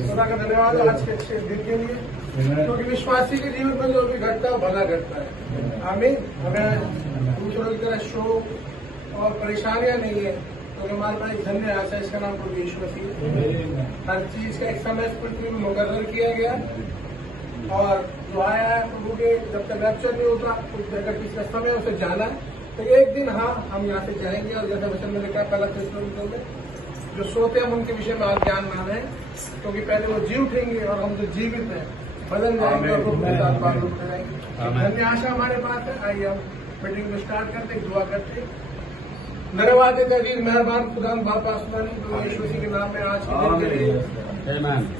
खुदा का धन्यवाद आज के अच्छे दिन के लिए, क्योंकि विश्वासी के जीवन में जो भी घटता है भला घटता है। आमीन। हमें दूसरों की तरह शोक और परेशानियां नहीं है, क्योंकि हमारे पास एक धन्य आशा है, इसका नाम प्रभु यीशु मसीह। हर चीज का एक समय पृथ्वी में मुकर्रर किया गया, और जो आया है प्रभु के जब तक रैप्चर नहीं होता, उस जगह किसका समय उसे जाना है। तो एक दिन हाँ हम यहाँ से जाएंगे, और जैसे वचन में लिखा है पहला थिस्सलुनीकियों में, जो सोते हम उनके विषय में आज ज्ञान मान है, क्योंकि पहले वो जी उठेंगे और हम जो जीवित हैं बदल जाएंगे और रूप के साथ बाल उठ जाएंगे। धन्य आशा हमारे पास है। आइए हम मीटिंग को स्टार्ट करते, दुआ करते। धन्यवाद देते अजीज मेहरबान खुदा बापा आसमानी, यीशु मसीह के नाम में आज के दिन के लिए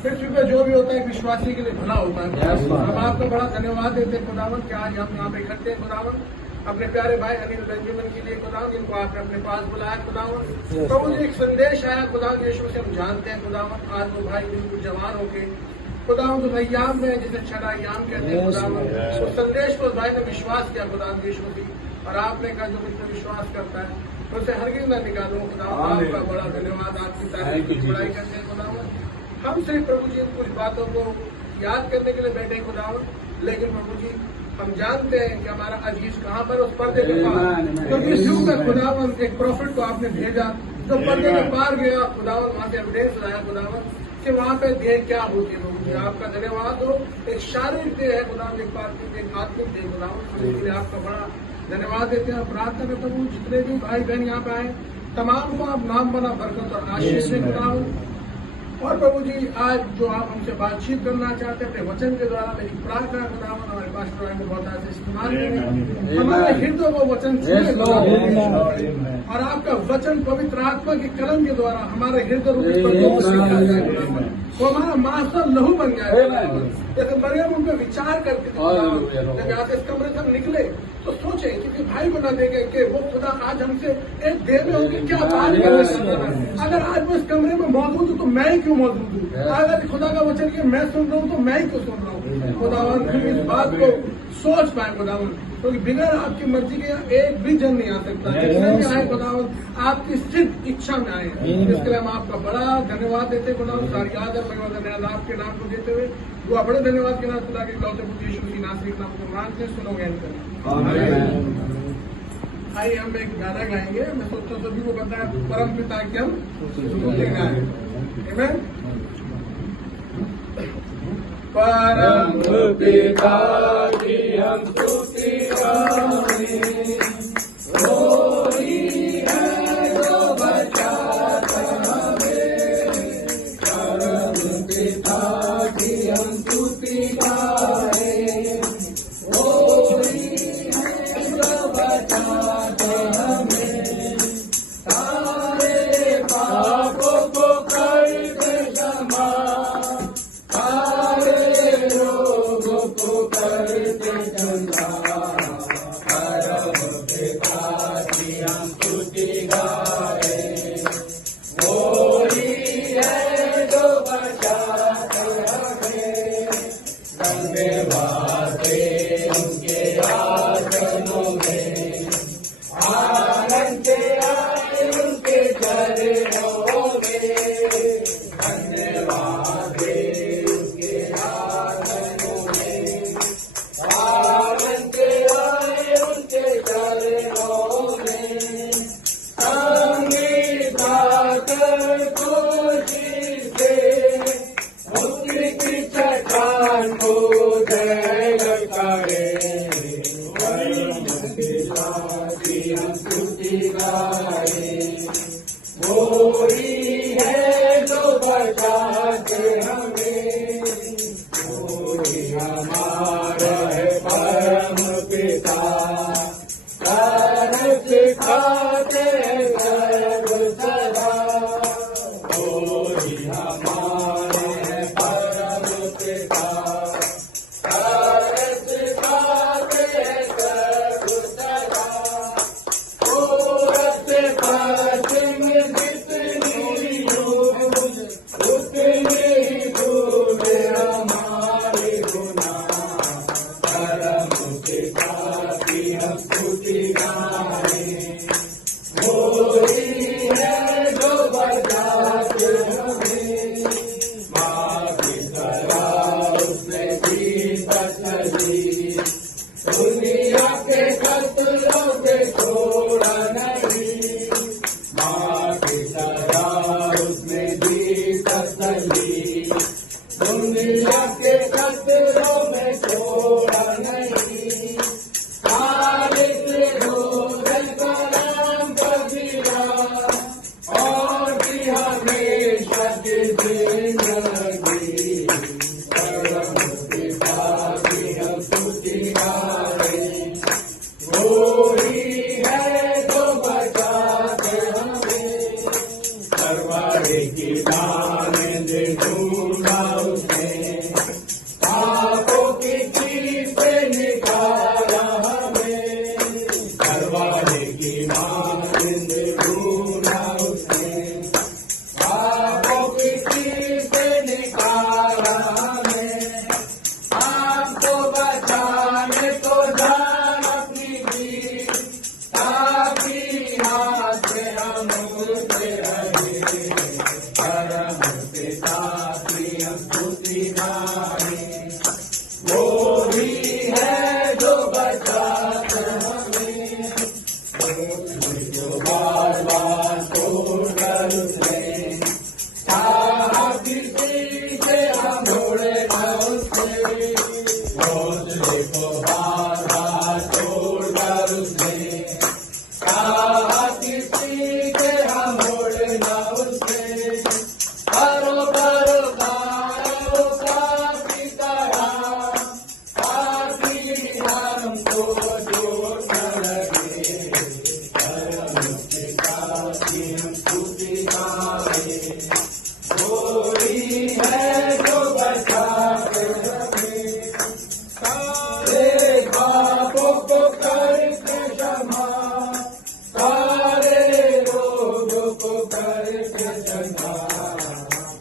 पृथ्वी पे जो भी होता है विश्वासी के लिए भला होता है। हम आपको बड़ा धन्यवाद देते हैं खुदावन कि आज हम यहाँ पे इकट्ठे हैं खुदावन, अपने प्यारे भाई अनिल बेंजामिन के लिए खुदावन, जिनको आपने अपने पास बुलाया खुदावन। तो मुझे एक संदेश आया खुदावन यीशु से, हम जानते हैं खुदावन आज वो भाई बिल्कुल जवान होके खुदावन जो अय्याम में जिसे छठा अय्याम कहते हैं खुदावन, उस संदेश को उस भाई ने विश्वास किया खुदावन यीशु मसीह, और आपने कहा जो मुझसे विश्वास करता है उसे हरगिज़ न निकालो खुदावन। आपका बड़ा धन्यवाद, आपकी तारीफ की बुराई करते हैं खुदावन। हम सिर्फ प्रभु जी इन कुछ बातों को याद करने के लिए बैठे खुदावन, लेकिन प्रभु जी हम जानते हैं कि हमारा अजीज कहाँ पर उस पर्दे के पार, क्योंकि इस युग में खुदावन एक प्रॉफिट को आपने भेजा जो पर्दे के पार गया खुदावन, वहां से एविडेंस लाया खुदावन कि वहां पे देह क्या होती है। प्रभु जी आपका धन्यवाद हो। एक शारीरिक देह है खुदावन, एक पार्थिव एक आत्मिक देह खुदावन, इसके लिए आपका बड़ा धन्यवाद देते हैं। प्रार्थना करता हूँ जितने भी भाई बहन यहाँ पे आए तमाम को आप नाम बना बरकत और आशीष से खुदावन। और प्रभु जी आज जो आप हमसे बातचीत करना चाहते हैं अपने वचन के द्वारा, मेरी प्रार्थना खुदावन हमारे पास्टर भाई को बहुत ऐसे इस्तेमाल करें, हमारे हृदय को वचन छूए, और आपका वचन पवित्र आत्मा के कलम के द्वारा हमारे हृदय रूप वो हमारा मास्टर लहू बन जाए। जैसे मरियम उन पर विचार करते थे, जब यहाँ से इस कमरे से हम निकले तो सोचे कि भाई बना देंगे कि वो खुदा आज हमसे एक देर में होगी क्या बात करना चाहता है। अगर आज मैं इस कमरे में मौजूद हूँ तो मैं ही क्यों मौजूद हूँ? अगर खुदा का वचन कि मैं सुन रहा हूँ तो मैं ही क्यों सुन रहा हूँ? खुदावन इस बात को सोच पाए खुदावन, क्योंकि बिगड़ आपकी मर्जी के एक भी जन नहीं आ सकता। जिसने भी आए खुदावन आपकी सिर्फ इच्छा में आए, इसके लिए हम आपका बड़ा धन्यवाद देते खुदावन। सारी आदर धन्यवाद आपके नाम को देते हुए दुआ बड़े धन्यवाद के नाम खुदा के लौटे यीशु मसीह नासरी के नाम को मानते सुनोगे। आइए हम एक गाना गाएंगे, मैं सोचता हूँ सभी को पता है परम पिता के हम स्तुति गाएं। परम पिता की हम स्तुति गाएं, वही है जो बचाता हमें। परम पिता की हम स्तुति गाएं, वही है जो बचाता हमें। सारे पापों को करके क्षमा, दुनिया के खतरों में छोड़ा नहीं, खालिक रोज़ल कलाम कर दिया और दी हमेशा की जिंदगी। परम पिता की हम स्तुति गाएं, वो ही है जो बचाते हमें, परवारे की मानंद ढूंढा उसने, पापों की चीज से निकाला हमें, परवारे की मानंद ढूंढा उसने, पापों की चीज से निकाला हमें, आपको बचाने तो जान अपनी दी, ताकि हाथ से हम उठते रहे, परम पिता की हम स्तुति गाएं, वो ही है जो बचाता हमें, जो बार बार छोड़कर उसने, चाहा किसी से हम मुड़े न उससे, हौसले को बार बार छोड़कर उसने, चाहा किसी से हम मुड़े न उससे, परोपकारों का की तरह, ताकि हमको छोड़ न लगे, परम पिता की हम स्तुति गाएं, वो ही है जो बचाते हमें, सारे पापों को करके क्षमा, सारे रोगों को करके चंगा,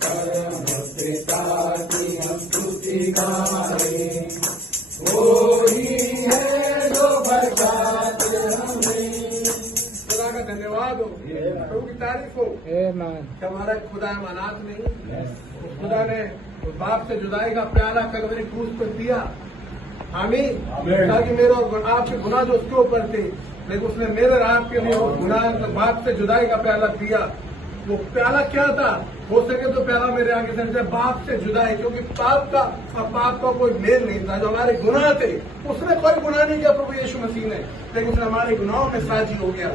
परम पिता की हम स्तुति गाएं, वो ही है जो बचाते हमें। खुदा का धन्यवाद हो, प्रभु की तारीफ हो कि हमारा खुदा अनाथ नहीं, उस खुदा ने उस बाप से जुदाई का प्याला कलवरी क्रूस पर दिया, आमीन, ताकि मेरे और आपके गुनाह जो उसके ऊपर थे, लेकिन उसने मेरे और आपके लिए उस गुनाह बाप से जुदाई का प्याला दिया। वो प्याला क्या था? हो सके तो प्याला मेरे आगे से बाप से जुदाई, क्योंकि पाप का और पाप का कोई मेल नहीं था। जो हमारे गुनाह थे, उसने कोई गुनाह नहीं किया प्रभु यीशु मसीह ने, लेकिन उसने हमारे गुनाहों में साझी हो गया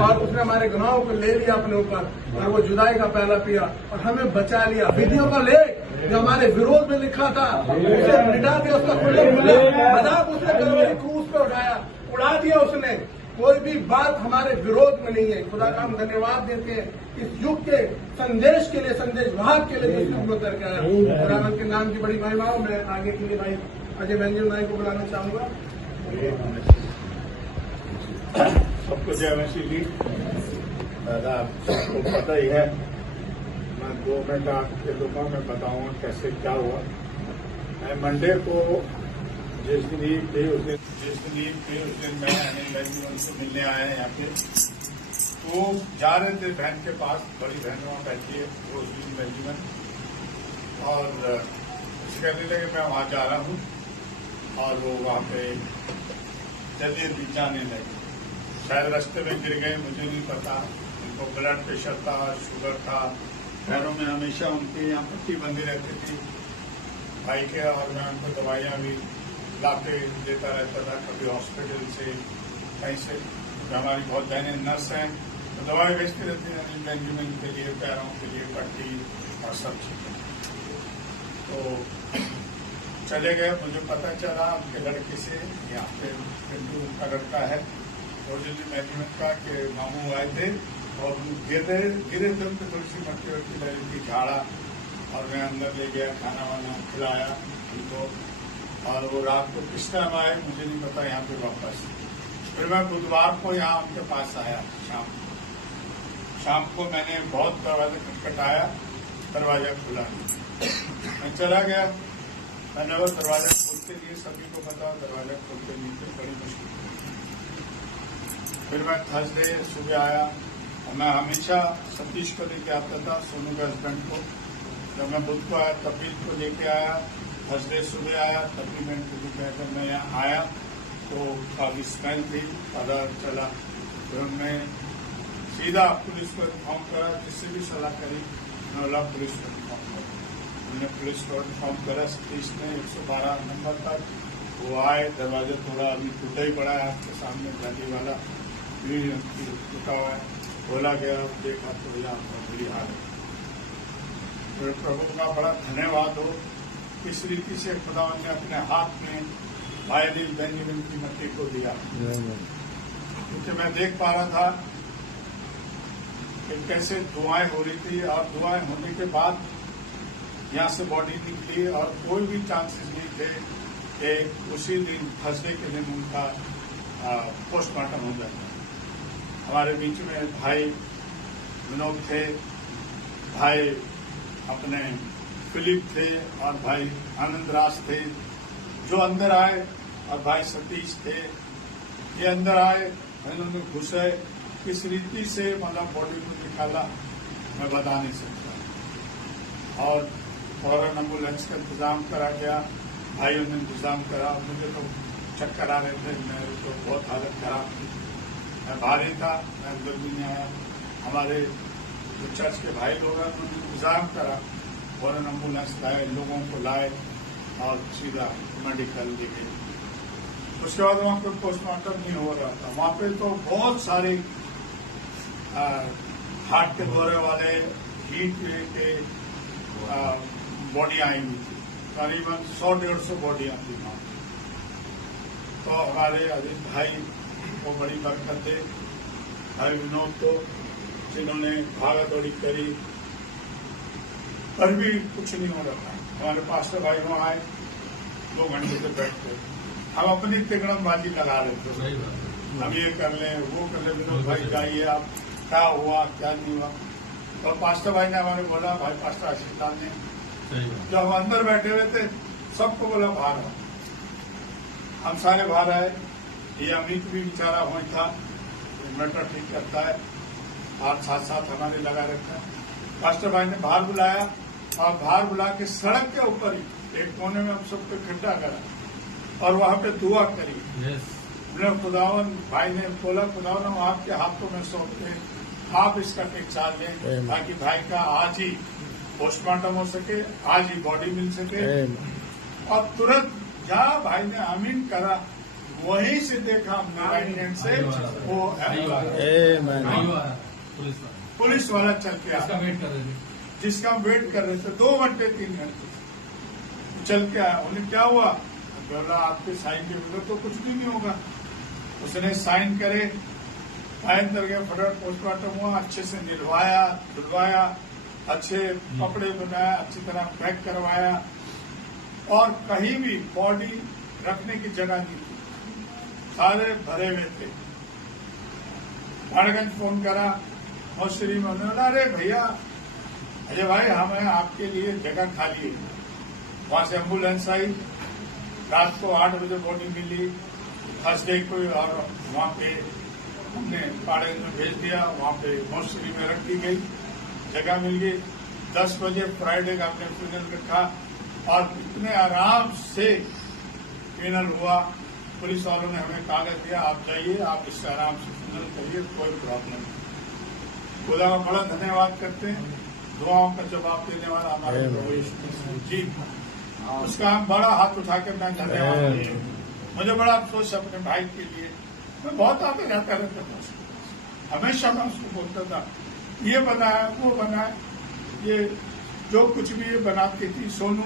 और उसने हमारे गुनाहों को ले लिया अपने ऊपर, और वो जुदाई का प्याला पिया और हमें बचा लिया। विधियों का लेख जो हमारे विरोध में लिखा था, उसे मिटा दिया, उसका खुले मजाक उसने कलवरी क्रूस पे उठाया, उड़ा दिया उसने। कोई भी बात हमारे विरोध में नहीं है। खुदा का हम धन्यवाद देते हैं इस युग के संदेश के लिए, संदेश वाहक के लिए जो उतर के आया। खुदावंद के नाम की बड़ी महिमा हो। मैं आगे के लिए भाई अजय बेंजल नाई को बुलाना चाहूंगा। सबको जय मसीह जी। दादा सबको पता ही है, मैं 2 मिनट आपके लोगों में बताऊंगा कैसे क्या हुआ। मैं मंडे को जिस दिन ईद थी उस दिन मैं अनिल बेंजल से मिलने आया यहाँ पे, तो जा रहे थे बहन के पास, बड़ी बहन वहाँ बैठी है रोजलिन बेंजामिन, और उसे कहने लगे मैं वहाँ जा रहा हूँ, और वो वहाँ पे जल्दी जाने लगे। शायद रास्ते में गिर गए, मुझे नहीं पता। उनको ब्लड प्रेशर था, शुगर था, पैरों में हमेशा उनकी यहाँ पट्टी बंधी रहती थी भाई के, और मैं उनको दवाइयाँ भी लाके देता रहता था, कभी हॉस्पिटल से कहीं से। हमारी बहुत बहनें नर्स हैं, तो दवाई भेजती रहती हैं अनिल बेंजामिन के लिए, पैरों के लिए पट्टी और सब चीजें। तो चले गए, मुझे पता चला उनके लड़के से, यहाँ पे पिंटू का लड़का है रोजलिन बेंजामिन का, कि मामू आए थे और गिरे थे, उनको थोड़ी सी मट्टी वट्टी लगी थी, झाड़ा, और मैं अंदर ले गया, खाना वाना खिलाया उनको, और वो रात को किस टाइम आए मुझे नहीं पता यहाँ पे वापस। फिर मैं बुधवार को यहाँ उनके पास आया, शाम को मैंने बहुत दरवाजा खटखटाया, दरवाजा खुला नहीं। मैं चला गया, मैंने वो दरवाजा खोलते लिए, सभी को पता दरवाजा खोलते नहीं थे, बड़ी मुश्किल। फिर मैं थर्सडे सुबह आया, और मैं हमेशा सतीश को लेके आता था, सोनू के हस्बैंड को। जब मैं बुध को आया, तपील को लेके आया, थर्सडे सुबह आया, तभी मैं यहाँ आया तो काफी स्मेल थी, पता चला। तो हमने सीधा पुलिस को इन्फॉर्म करा, जिससे भी सलाह करी, मैं बोला पुलिस को इन्फॉर्म करा। पुलिस को इन्फॉर्म करा सतीश ने 112 नंबर तक। वो आए, दरवाजा थोड़ा अभी टूटा ही पड़ा है, आपके सामने गाड़ी वाला भी टूटा हुआ है, खोला गया, देखा तो भैया आपका बुरी हाल है। तो प्रभु का बड़ा धन्यवाद हो, किस रीति से खुदा ने अपने हाथ में भाई दिल बेंजामिन की मट्टी को दिया। क्योंकि मैं देख पा रहा था कि कैसे दुआएं हो रही थी, और दुआएं होने के बाद यहाँ से बॉडी निकली, और कोई भी चांसेस नहीं थे कि उसी दिन थर्सडे के दिन उनका पोस्टमार्टम हो जाता। हमारे बीच में भाई विनोद थे, भाई अपने फिलिप थे, और भाई आनंद राज थे जो अंदर आए, और भाई सतीश थे, ये अंदर आए, इन्होंने घुसे, किस रीति से मतलब बॉडी को निकाला मैं बता नहीं सकता। और फौरन एम्बुलेंस का इंतजाम करा गया, भाइयों ने इंतजाम करा। मुझे तो चक्कर आ रहे थे, मेरी तो बहुत हालत खराब थी, मैं भारी था, मैं अंदर भी नहीं आया। हमारे जो चर्च के भाई लोग हैं उन्होंने इंतजाम करा, फौरन एम्बुलेंस लाए, लोगों को लाए और सीधा मेडिकल ले गए। उसके बाद वहाँ पे पोस्टमार्टम नहीं हो रहा था। वहाँ पे तो बहुत सारे हार्ट के दौरे वाले, हीट के बॉडी आई हुई थी, करीबन 100-150 बॉडियां थी वहाँ। तो हमारे अजीत भाई को बड़ी बरकत है, भाई विनोद को, जिन्होंने भागा दौड़ी करी, पर भी कुछ नहीं हो रहा था। हमारे पास्टर भाई वहाँ आए, 2 घंटे से बैठते, हम अपनी तिगड़मबाजी लगा रहे थे, हम ये कर लें, वो कर लें। विनोद भाई जाइए, आप क्या हुआ क्या नहीं हुआ। और पास्टर भाई ने हमारे बोला, भाई पास्टर अस्पताल ने, जब हम अंदर बैठे हुए थे सबको बोला बाहर आओ, हम सारे बाहर आए। ये अमित भी बेचारा वहीं था, इन्वर्टर ठीक करता है, और साथ साथ हमारे लगा रखा है। पास्टर भाई ने बाहर बुलाया, और बाहर बुला के सड़क के ऊपर ही एक कोने में हम सबको इकट्ठा करा और वहां पे दुआ करी। खुदावन भाई ने बोला, खुदावन हम आपके हाथों में सौंपते हैं, आप इसका टेक्सार लें, ताकि भाई का आज ही पोस्टमार्टम हो सके, आज ही बॉडी मिल सके। और तुरंत जहाँ भाई ने आमीन करा, वहीं से देखा हमने राइट हैंड से वो पुलिस वाला चल के आया, जिसका वेट कर रहे थे 2 घंटे 3 घंटे चल के आया। उन्हें क्या हुआ, बोला आपके साइन के बिना तो कुछ भी नहीं होगा। उसने साइन करे, साइन करके फटाफट पोस्टमार्टम हुआ, अच्छे से निलवाया, धुलवाया, अच्छे कपड़े बनाया, अच्छी तरह पैक करवाया, और कहीं भी बॉडी रखने की जगह नहीं थी, सारे भरे हुए थे। राणगंज फोन करा, और श्री में बोला, अरे भैया अजय भाई, हमें आपके लिए जगह खाली है। वहां से एम्बुलेंस आई, रात को 8 बजे बॉडी मिली थर्सडे को, और वहां पे हमने पाड़े में भेज दिया, वहां पे मोर्चरी में रख दी गई, जगह मिल गई। 10 बजे फ्राइडे का हमने फ्यूनरल रखा, और इतने आराम से फ्यूनरल हुआ। पुलिस वालों ने हमें कागज दिया, आप जाइए, आप इससे आराम से फ्यूनरल करिए, कोई प्रॉब्लम नहीं। खुदा का बड़ा धन्यवाद करते हैं, दुआओं का जवाब देने वाला हमारे प्रभु यीशु मसीह जी, उसका हम बड़ा हाथ उठा के मैं धन्यवाद दिया। मुझे बड़ा अफसोस है अपने भाई के लिए, मैं बहुत आगे जाता रहता था, हमेशा मैं उसको बोलता था ये बनाया वो बनाया, ये जो कुछ भी ये बनाती थी, सोनू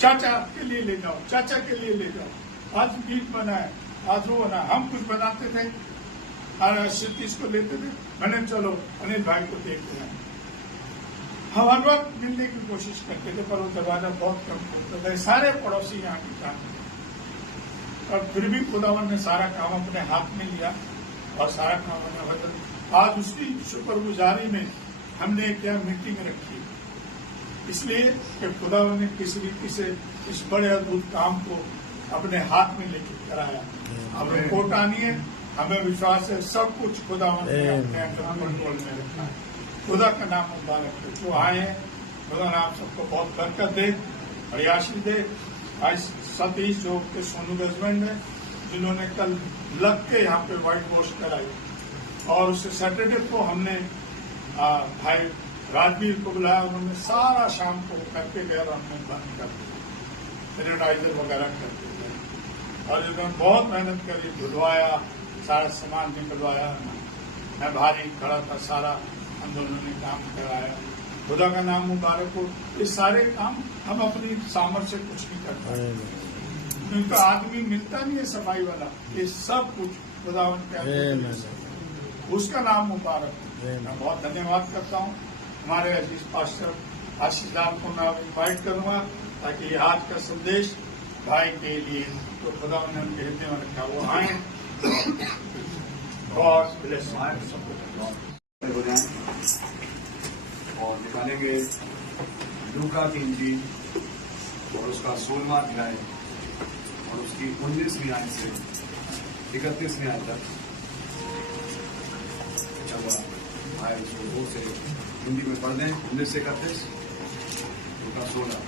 चाचा के लिए ले जाओ, चाचा के लिए ले जाओ, आज मीट बनाया, आज वो बनाया, हम कुछ बनाते थे और सतीश को लेते थे, मैंने चलो अनिल भाई को देखते हैं। हम हर वक्त मिलने की कोशिश करते थे, पर वो दरवाजा बहुत कम खोलते थे, सारे पड़ोसी यहाँ की था, और फिर भी खुदावन ने सारा काम अपने हाथ में लिया, और सारा काम अपने बदल। आज उसकी शुक्रगुजारी में हमने क्या मीटिंग रखी, इसलिए कि खुदावन ने किस रीति से इस बड़े अद्भुत काम को अपने हाथ में लेकर कराया। अब रिपोर्ट आनी है, हमें विश्वास है सब कुछ खुदावन ने अपने अंडर कंट्रोल में रखा है। खुदा का नाम मुबारक है। जो आए हैं, खुदा नाम सबको बहुत बरकत दे और आशीष दे। आज सतीश जो के सोनू के हस्बैंड है, जिन्होंने कल लग के यहाँ पे व्हाइट वॉश कराई, और उससे सैटरडे को हमने भाई राजवीर को बुलाया, उन्होंने सारा शाम को करके गए और हमने बंद कर दिया, सैनिटाइजर वगैरह कर दिया। और इन्होंने बहुत मेहनत करी, धुलवाया, सारा सामान निकलवाया। मैं भारी खड़ा था, सारा आंदोलन ने काम कराया। खुदा का नाम मुबारक हो। ये सारे काम हम अपनी सामर्थ्य से कुछ नहीं कर पाते, क्योंकि आदमी मिलता नहीं है सफाई वाला। ये सब कुछ खुदावन के उसका नाम मुबारक हो। मैं बहुत धन्यवाद करता हूँ हमारे अजीज पास्टर आशीष लाल को। मैं इन्वाइट करूंगा ताकि आज का संदेश भाई के लिए तो खुदावन ने उनके हृदय में रखा वो आए। गॉड ब्लेस हो जाएं और निकालेंगे लूका की इंजील और उसका 16वां अध्याय और उसकी 19वीं आयत से 31वीं आयत तक। जब आए उसको 2 से हिंदी में पढ़ दें, 19 से 31, लूका 16।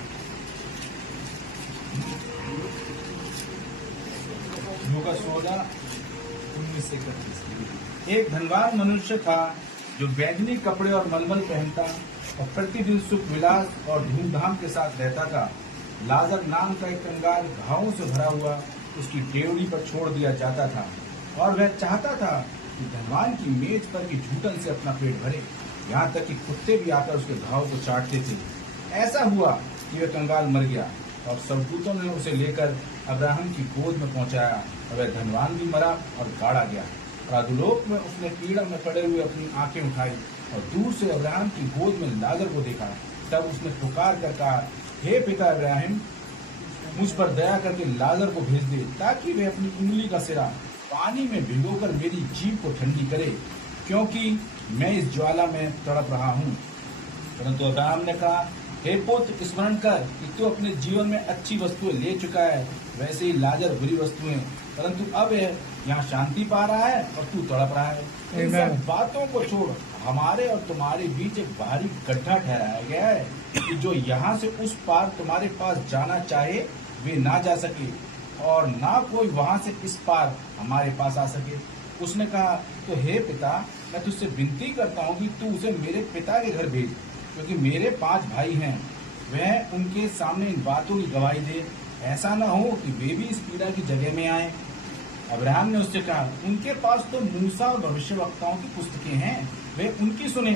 लूका 16, 19 से 31। एक धनवान मनुष्य था जो बैंगनी कपड़े और मलमल पहनता और प्रतिदिन सुख विलास और धूमधाम के साथ रहता था। लाजर नाम का एक कंगाल घावों से भरा हुआ उसकी डेवड़ी पर छोड़ दिया जाता था और वह चाहता था कि धनवान की मेज पर की झूठन से अपना पेट भरे, यहाँ तक कि कुत्ते भी आकर उसके घाव को चाटते थे। ऐसा हुआ कि वह कंगाल मर गया और सबूतों ने उसे लेकर अब्राहम की गोद में पहुंचाया और वह धनवान भी मरा और गाड़ा गया। और अधोलोक में उसने पीड़ा में पड़े हुए अपनी आंखें उठाई और दूर से अब्राहम की गोद में लाजर को देखा। तब उसने पुकार कर कहा, हे पिता अब्राहम, मुझ पर दया करके लाजर को भेज दे ताकि वह अपनी उंगली का सिरा पानी में भिगोकर मेरी जीभ को ठंडी करे, क्योंकि मैं इस ज्वाला में तड़प रहा हूँ। परंतु अब्राहम ने कहा, हे पुत्र, स्मरण कर कि तू अपने जीवन में अच्छी वस्तुएं ले चुका है, वैसे ही लाजर बुरी वस्तुएं, परंतु अब यहाँ शांति पा रहा है और तू तड़प रहा है। इन सब बातों को छोड़ हमारे और तुम्हारे बीच एक भारी गड्ढा ठहराया गया है कि जो यहाँ से उस पार तुम्हारे पास जाना चाहे वे ना जा सके और ना कोई वहाँ से इस पार हमारे पास आ सके। उसने कहा, तो हे पिता, मैं तुझसे विनती करता हूँ कि तू उसे मेरे पिता के घर भेज, क्योंकि मेरे 5 भाई हैं। वह उनके सामने इन बातों की गवाही दे, ऐसा न हो कि वे भी इस पीड़ा की जगह में आए। अब्राहम ने उससे कहा, उनके पास तो मूसा और भविष्यवक्ताओं की पुस्तकें हैं, वे उनकी सुने।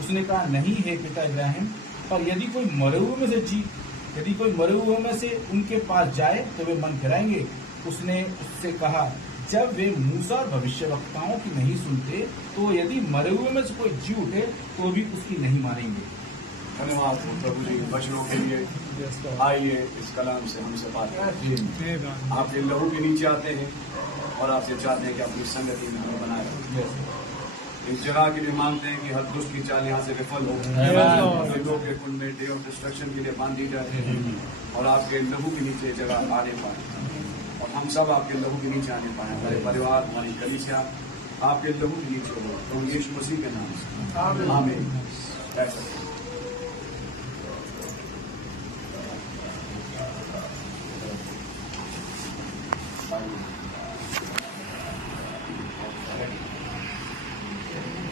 उसने कहा, नहीं हे पिता इब्राहिम, पर यदि कोई मरे हुए में से उनके पास जाए तो वे मन फिराएंगे। उसने उससे कहा, जब वे मूसा और भविष्यवक्ताओं की नहीं सुनते तो यदि मरे हुए में से कोई जी उठे तो भी उसकी नहीं मानेंगे। धन्यवाद प्रभु जी वचनों के लिए। आइए इस कलाम से हमसे बात करें। आपके लहू के नीचे आते हैं और आपसे चाहते हैं कि अपनी संगति में हमें बनाए रखें। इस जगह के लिए मांगते हैं कि हर दुष्ट की चाल यहाँ से विफल हो, लोगों के कुंड में डे ऑफ डिस्ट्रक्शन के लिए बांधी जाए और आपके लहू के नीचे जगह आने पाए और हम सब आपके लहू के नीचे आने पाए। हमारे परिवार, हमारी कलीसिया आपके लहू के नीचे हो, तो यीशु मसीह के नाम से आमीन। ऐसा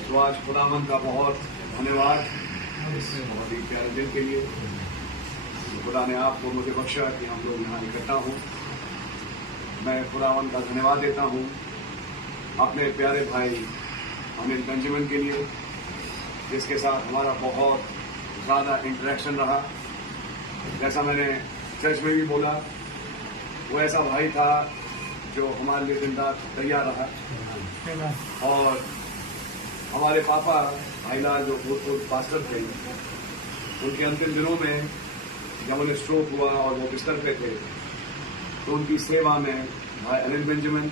तो आज खुदावन का बहुत धन्यवाद इस बहुत ही प्यारे दिन के लिए। खुदा ने आपको मुझे बख्शा कि हम लोग यहाँ इकट्ठा हों। मैं खुदावन का धन्यवाद देता हूँ अपने प्यारे भाई अनिल बेंजामिन के लिए, जिसके साथ हमारा बहुत ज़्यादा इंटरेक्शन रहा। जैसा मैंने चर्च में भी बोला, वो ऐसा भाई था जो हमारे लिए दिन रात तैयार रहा। और हमारे पापा भाईलाल जो भूतपूर्व पास्टर थे, उनके अंतिम दिनों में जब उन्हें स्ट्रोक हुआ और वो बिस्तर पे थे, तो उनकी सेवा में भाई अनिल बेंजामिन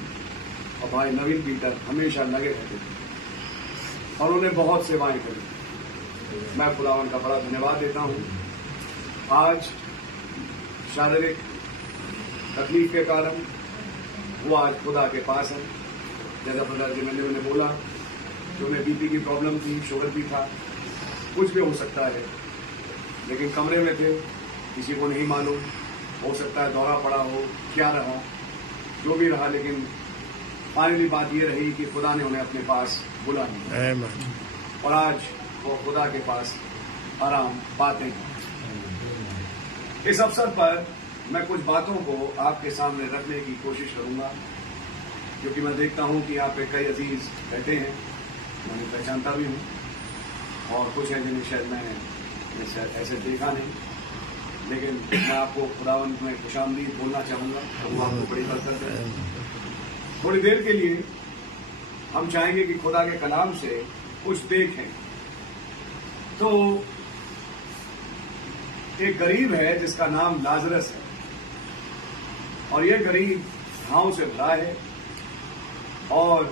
और भाई नवीन पीटर हमेशा लगे रहते थे और उन्हें बहुत सेवाएं करी। मैं खुदावन का बड़ा धन्यवाद देता हूँ। आज शारीरिक तकलीफ के कारण वो आज खुदा के पास है। जैसा प्रधान जी मैंने उन्हें बोला कि उन्हें बीपी की प्रॉब्लम थी, शुगर भी था, कुछ भी हो सकता है, लेकिन कमरे में थे, किसी को नहीं मालूम। हो सकता है दौरा पड़ा हो, क्या रहा, जो भी रहा, लेकिन फाइनली बात ये रही कि खुदा ने उन्हें अपने पास बुला लिया और आज वो खुदा के पास आराम पाते हैं। इस अवसर पर मैं कुछ बातों को आपके सामने रखने की कोशिश करूंगा, क्योंकि मैं देखता हूं कि यहाँ पे कई अजीज बैठे हैं, मैं पहचानता भी हूं, और कुछ हैं जिन्हें शायद मैंने ऐसे देखा नहीं, लेकिन मैं आपको खुदावंद में खुशामदीद बोलना चाहूंगा। वो आपको बड़ी बरकत है। थोड़ी देर के लिए हम चाहेंगे कि खुदा के कलाम से कुछ देखें। तो एक गरीब है जिसका नाम लाजरस है, और ये गरीब घाव से भरा है, और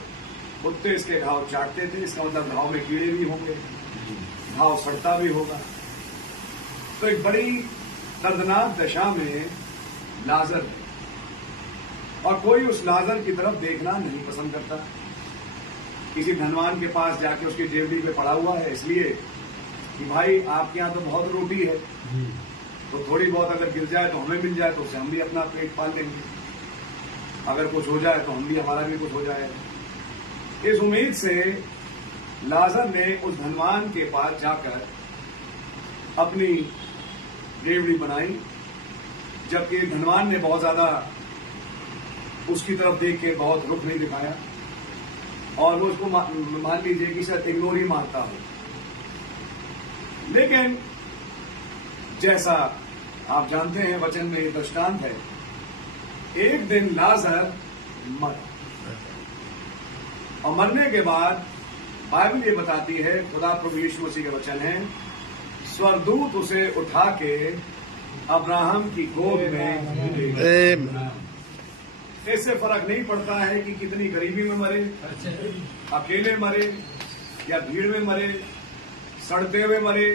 कुत्ते इसके घाव चाटते थे। इसका मतलब घाव में कीड़े भी होंगे, घाव सड़ता भी होगा। तो एक बड़ी दर्दनाक दशा में लाजर है, और कोई उस लाजर की तरफ देखना नहीं पसंद करता। किसी धनवान के पास जाके उसकी जेबड़ी पे पड़ा हुआ है, इसलिए कि भाई आपके यहाँ तो बहुत रोटी है, तो थोड़ी बहुत अगर गिर जाए तो हमें मिल जाए, तो उससे हम भी अपना पेट पाल लेंगे। अगर कुछ हो जाए तो हम भी, हमारा भी कुछ हो जाए। इस उम्मीद से लाजर ने उस धनवान के पास जाकर अपनी रेवड़ी बनाई, जबकि धनवान ने बहुत ज्यादा उसकी तरफ देख के बहुत रुख नहीं दिखाया, और वो उसको मान लीजिए कि शायद इग्नोर ही मारता हो। लेकिन जैसा आप जानते हैं, वचन में ये दृष्टांत है, एक दिन लाजर मरा, और मरने के बाद बाइबल ये बताती है, खुदा प्रभु यीशु मसीह के वचन है, स्वर्गदूत उसे उठा के अब्राहम की गोद में ले गए। इससे फर्क नहीं पड़ता है कि कितनी गरीबी में मरे, अकेले मरे, या भीड़ में मरे, सड़ते हुए मरे,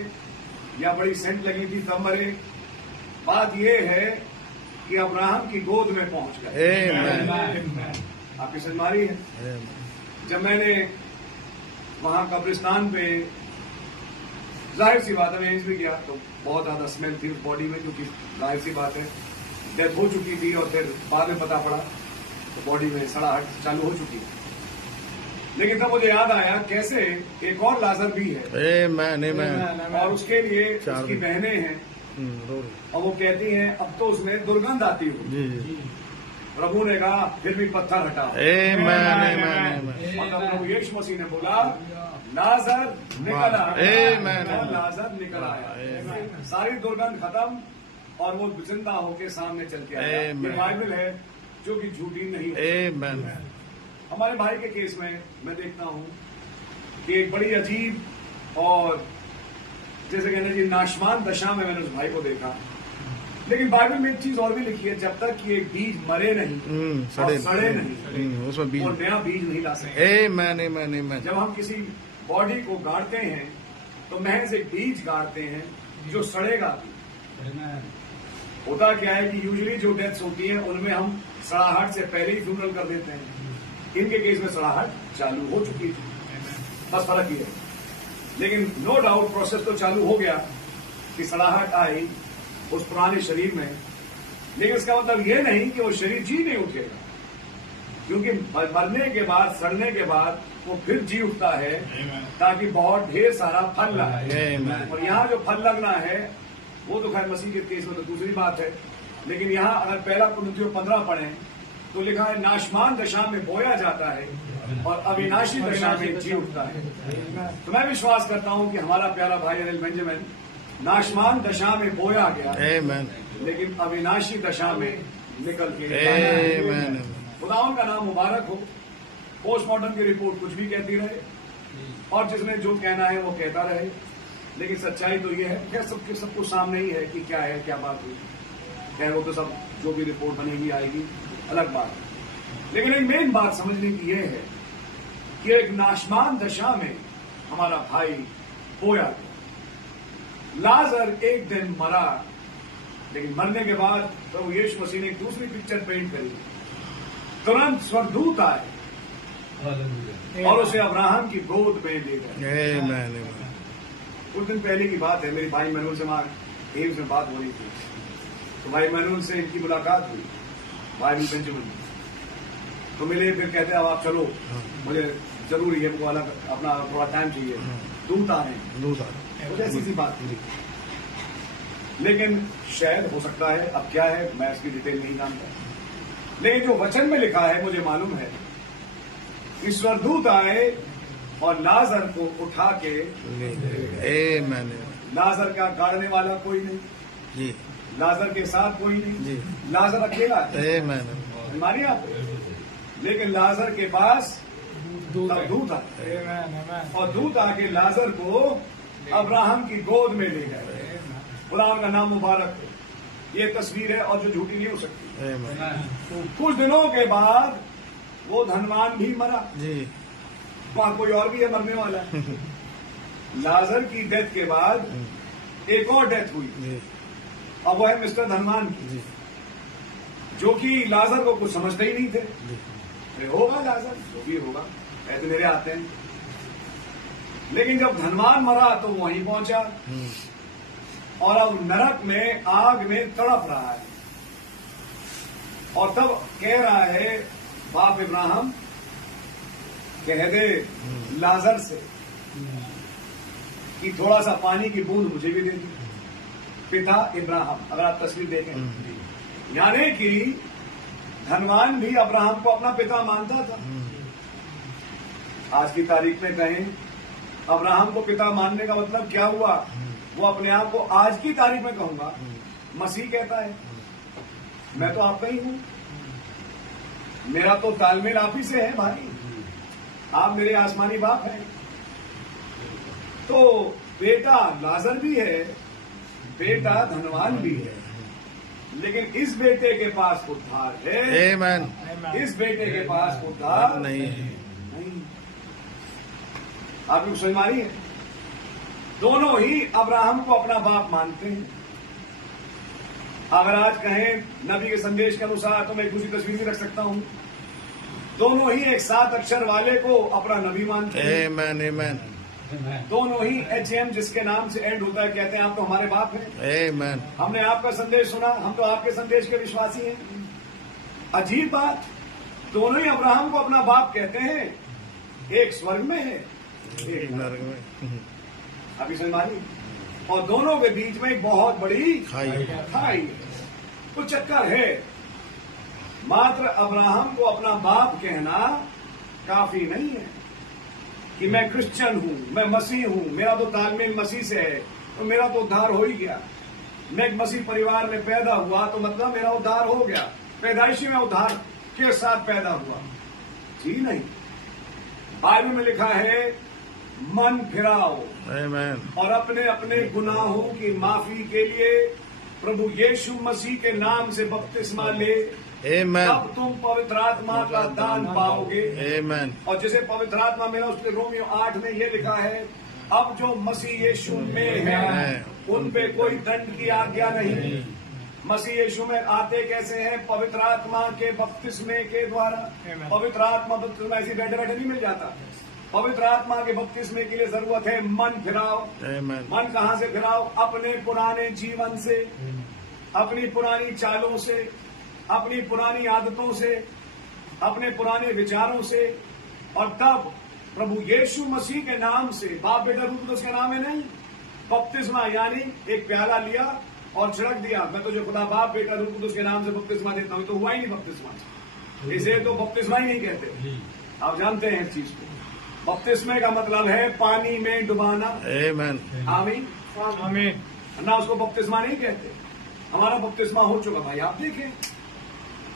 या बड़ी सेंट लगी थी तब मरे। बात यह है कि अब्राहम की गोद में पहुंच गए। आपकी समझ में आ रही है? जब मैंने वहां कब्रिस्तान पे, जाहिर सी बात है, मैं भी गया तो बहुत ज्यादा स्मेल थी उस बॉडी में, क्योंकि जाहिर सी बात है डेथ हो चुकी थी, और फिर बाद में पता पड़ा तो बॉडी में सड़ाहट चालू हो चुकी है। लेकिन तब मुझे याद आया कैसे एक और लाजर भी है, और उसके लिए उसकी बहनें हैं, और वो कहती हैं अब तो उसमें दुर्गंध आती हो। प्रभु ने कहा फिर भी पत्थर हटाओ। मतलब प्रभु यीशु मसीह ने बोला लाजर निकल आया, लाजर निकल आया, सारी दुर्गंध खत्म, और वो जिंदा होके सामने चल के आया। ये बाइबल है जो कि झूठी नहीं है। हमारे भाई के केस में मैं देखता हूं कि एक बड़ी अजीब और जैसे कहने जी नाशवान दशा में मैंने उस भाई को देखा। लेकिन बाइबल में एक चीज और भी लिखी है, जब तक कि एक बीज मरे नहीं, सड़े नहीं, उसमें बीज, और नया बीज नहीं ला सकते। जब हम किसी बॉडी को गाड़ते हैं तो महज एक बीज गाड़ते हैं जो सड़ेगा। होता क्या है कि यूजुअली जो डेथ्स होती है उनमें हम सड़ाहट से पहले ही फ्यूनरल कर देते हैं। इनके केस में सड़ाहट चालू हो चुकी थी, बस फर्क ये है। लेकिन नो डाउट प्रोसेस तो चालू हो गया कि सड़ाहट आई उस पुराने शरीर में, लेकिन इसका मतलब ये नहीं कि वो शरीर जी नहीं उठेगा, क्योंकि मरने के बाद, सड़ने के बाद वो फिर जी उठता है ताकि बहुत ढेर सारा फल लगे। और यहाँ जो फल लगना है वो तो खैर मसीह के केस में तो दूसरी बात है, लेकिन यहाँ अगर पहला कुरिन्थियों 15 पढ़ें तो लिखा है नाशवान दशा में बोया जाता है और अविनाशी दशा में जी उठता है। तो मैं विश्वास करता हूं कि हमारा प्यारा भाई अनिल बेंजामिन नाशवान दशा में बोया गया, लेकिन अविनाशी दशा में निकल के खुदावंद का नाम मुबारक हो। पोस्टमार्टम की रिपोर्ट कुछ भी कहती रहे और जिसने जो कहना है वो कहता रहे, लेकिन सच्चाई तो ये है क्या सबको सामने ही है कि क्या है, क्या बात हुई। खैर वो तो सब जो भी रिपोर्ट बनेगी आएगी, अलग बात है। लेकिन एक मेन बात समझने की यह है कि एक नाशवान दशा में हमारा भाई बोया गया। लाजर एक दिन मरा, लेकिन मरने के बाद प्रभु यीशु मसीह ने एक दूसरी पिक्चर पेंट करी। तुरंत स्वर्गदूत आए और उसे अब्राहम की गोद में ले गए। कुछ दिन पहले की बात है, मेरी भाई मनोज से एम्स में बात हो रही थी, तो भाई मनोज से इनकी मुलाकात हुई, भाई बेंजामिन। तो मिले, फिर कहते अब आप चलो, मुझे जरूरी है, वो अलग अपना थोड़ा टाइम चाहिए। दूत आ रहे हैं, दूध आ रहा कुछ ऐसी सी बात थी। लेकिन शायद हो सकता है, अब क्या है मैं इसकी डिटेल नहीं जानता, लेकिन जो वचन में लिखा है मुझे मालूम है कि स्वर्गदूत आए और लाजर को उठा के, आमेन लाजर का गाड़ने वाला कोई नहीं, जी लाजर के साथ कोई जी नहीं, लाजर अकेला है, आमेन मानिए आप। लेकिन लाजर के पास तब दूत आए और दूत आके लाजर को अब्राहम की गोद में ले गए। खुदा का नाम मुबारक हो। ये तस्वीर है और जो झूठी नहीं हो सकती। आमेन कुछ दिनों के बाद वो धनवान भी मरा, जी वहां कोई और भी है मरने वाला है। लाजर की डेथ के बाद एक और डेथ हुई, जी अब वो है मिस्टर धनवान की, जी जो कि लाजर को कुछ समझते ही नहीं थे। जी अरे होगा लाजर, जो भी होगा, ऐसे मेरे आते हैं। लेकिन जब धनवान मरा तो वहीं पहुंचा और अब नरक में आग में तड़प रहा है। और तब कह रहा है बाप इब्राहिम, कह दे लाजर से कि थोड़ा सा पानी की बूंद मुझे भी दे दी। पिता इब्राहिम, अगर आप तस्वीर देखें, यानी कि धनवान भी अब्राहम को अपना पिता मानता था। आज की तारीख में कहें अब्राहम को पिता मानने का मतलब क्या हुआ? वो अपने आप को आज की तारीख में कहूंगा मसीह कहता है, मैं तो आपका ही हूं, मेरा तो तालमेल आप ही से है भाई, आप मेरे आसमानी बाप हैं। तो बेटा लाजर भी है, बेटा धनवान भी है, लेकिन इस बेटे के पास उद्धार है, आमेन इस बेटे के पास उद्धार नहीं नहीं। आप लोग समझ मारी है? दोनों ही अब्राहम को अपना बाप मानते हैं। अगर आज कहें नबी के संदेश के अनुसार तो मैं एक दूसरी तस्वीर भी रख सकता हूं, दोनों ही एक 7 अक्षर वाले को अपना नबी मानते हैं। आमेन आमेन दोनों ही HM जिसके नाम से एंड होता है कहते हैं आप तो हमारे बाप हैं, आमेन हमने आपका संदेश सुना, हम तो आपके संदेश के विश्वासी हैं। अजीब बात, दोनों ही अब्राहम को अपना बाप कहते हैं, एक स्वर्ग में है एक नरक में। नरक में अभी समझ मानी? और दोनों के बीच में एक बहुत बड़ी खाई खाई है। तो चक्कर है, मात्र अब्राहम को अपना बाप कहना काफी नहीं है कि मैं क्रिश्चियन हूं, मैं मसीह हूं, मेरा तो तालमेल मसीह से है तो मेरा तो उद्धार हो ही गया। मैं एक मसीह परिवार में पैदा हुआ तो मतलब मेरा उद्धार हो गया, पैदाइशी में उद्धार के साथ पैदा हुआ। जी नहीं, बाइबल में लिखा है मन फिराओ आमेन और अपने अपने गुनाहों की माफी के लिए प्रभु यीशु मसीह के नाम से बपतिस्मा ले, आमेन तब तुम पवित्र आत्मा का दान पाओगे। आमेन और जैसे पवित्र आत्मा मिला उसके रोमियो 8 में ये लिखा है, अब जो मसीह यीशु में है उन पे कोई दंड की आज्ञा नहीं। मसीह यीशु में आते कैसे हैं? पवित्र आत्मा के बपतिस्मे के द्वारा। पवित्र आत्मा बपतिस्मा ऐसी बैठे बैठे नहीं मिल जाता। पवित्र आत्मा के बपतिस्मे के लिए जरूरत है मन फिराओ। आमेन मन कहां से फिराओ? अपने पुराने जीवन से, अपनी पुरानी चालों से, अपनी पुरानी आदतों से, अपने पुराने विचारों से। और तब प्रभु यीशु मसीह के नाम से, बाप बेटा रूप तो उसके नाम है नहीं, बपतिस्मा यानी एक प्याला लिया और छिड़क दिया, मैं तुझे खुदा बाप बेटा रूप तो उसके नाम से बपतिस्मा देता हूं, तो हुआ ही नहीं बपतिस्मा। इसे तो बपतिस्मा ही नहीं कहते, आप जानते हैं इस चीज को। बपतिस्मे का मतलब है पानी में डुबाना। आमेन आमीन आमीन। ना उसको बपतिस्मा नहीं कहते। हमारा बपतिस्मा हो चुका भाई, आप देखें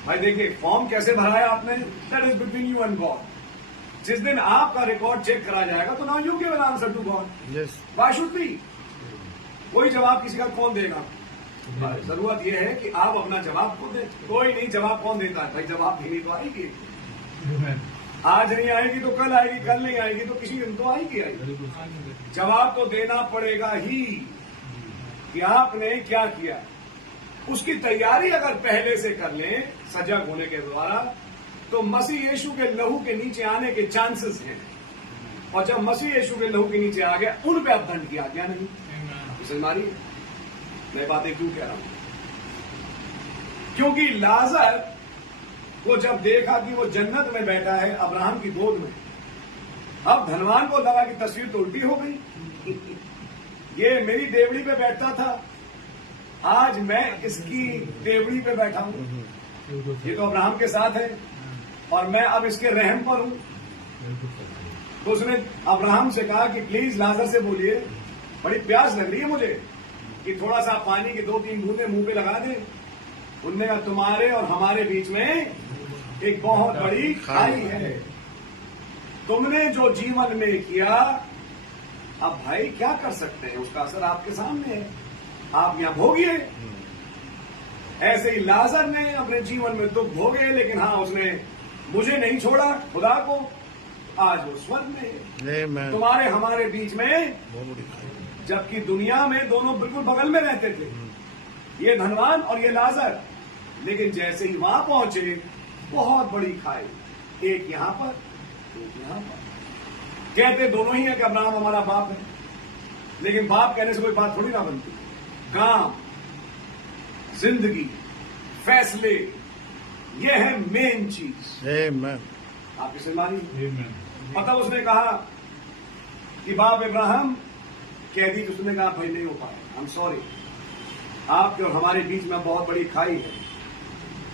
भाई, देखिए फॉर्म कैसे भरा है आपने, that is between you and God. जिस दिन आपका रिकॉर्ड चेक करा जाएगा तो now you give an answer to God, yes why should be. कोई जवाब किसी का कौन देगा? जरूरत यह है कि आप अपना जवाब खुद दें। कोई नहीं, जवाब कौन देता है भाई? जवाब देनी तो आएगी, आज नहीं आएगी तो कल आएगी, कल नहीं आएगी तो किसी दिन तो आएगी। जवाब तो देना पड़ेगा ही कि आपने क्या किया। उसकी तैयारी अगर पहले से कर लें सजग होने के द्वारा, तो मसीह यीशु के लहू के नीचे आने के चांसेस हैं। और जब मसीह यीशु के लहू के नीचे आ गया, उन पे अब दंड की आज्ञा नहीं। समझ मारी? मैं बातें क्यों कह रहा हूं? क्योंकि लाजर को जब देखा कि वो जन्नत में बैठा है अब्राहम की गोद में, अब धनवान को लगा कि तस्वीर तो उल्टी हो गई। ये मेरी देवड़ी पे बैठता था, आज मैं इसकी देवड़ी पे बैठा हूं। ये तो अब्राहम के साथ है और मैं अब इसके रहम पर हूं। तो उसने अब्राहम से कहा कि प्लीज लाजर से बोलिए, बड़ी प्यास लग रही है मुझे, कि थोड़ा सा पानी की 2-3 बूंदे मुंह पे लगा दे। उनने कहा तुम्हारे और हमारे बीच में एक बहुत बड़ी खाई है, तुमने जो जीवन में किया अब भाई क्या कर सकते हैं, उसका असर आपके सामने है, आप यहां भोगिए। ऐसे ही लाजर ने अपने जीवन में दुख भोगे, लेकिन हाँ उसने मुझे नहीं छोड़ा, खुदा को, आज वो स्वर्ग में है। Amen. तुम्हारे हमारे बीच में, बहुत बड़ी खाई। जबकि दुनिया में दोनों बिल्कुल बगल में रहते थे, ये धनवान और ये लाजर, लेकिन जैसे ही वहां पहुंचे बहुत बड़ी खाई, एक यहां पर एक यहां पर। कहते दोनों ही है कि अब्राहम हमारा बाप है, लेकिन बाप कहने से कोई बात थोड़ी ना बनती। काम, जिंदगी, फैसले, ये है मेन चीज। Amen. आप इसे मानिए। मतलब उसने कहा कि बाप इब्राहिम कह दी, उसने कहा भाई नहीं हो पाया, आई एम सॉरी, आपके और हमारे बीच में बहुत बड़ी खाई है,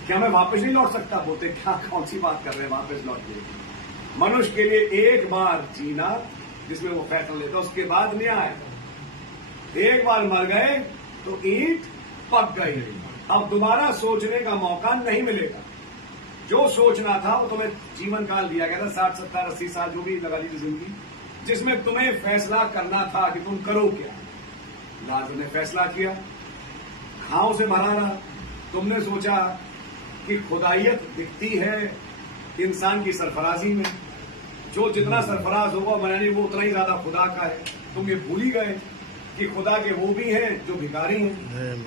क्या मैं वापस नहीं लौट सकता? बोलते क्या, कौन सी बात कर रहे हैं वापस लौट के? मनुष्य के लिए एक बार जीना जिसमें वो फैसला लेता, उसके बाद नहीं आए। एक बार मर गए तो ईंट पक गई, अब दोबारा सोचने का मौका नहीं मिलेगा। जो सोचना था वो तुम्हें जीवन काल दिया गया था, 60, 70, 80 साल जो भी लगा लीजिए जिंदगी, जिसमें तुम्हें फैसला करना था कि तुम करो क्या। लाजर ने फैसला किया, घाव से भरा रहा। तुमने सोचा कि खुदाइयत दिखती है इंसान की सरफराजी में, जो जितना सरफराज होगा बनाने वो उतना ही ज्यादा खुदा का है। तुम ये भूल ही गए कि खुदा के वो भी हैं जो भिखारी हैं, Amen.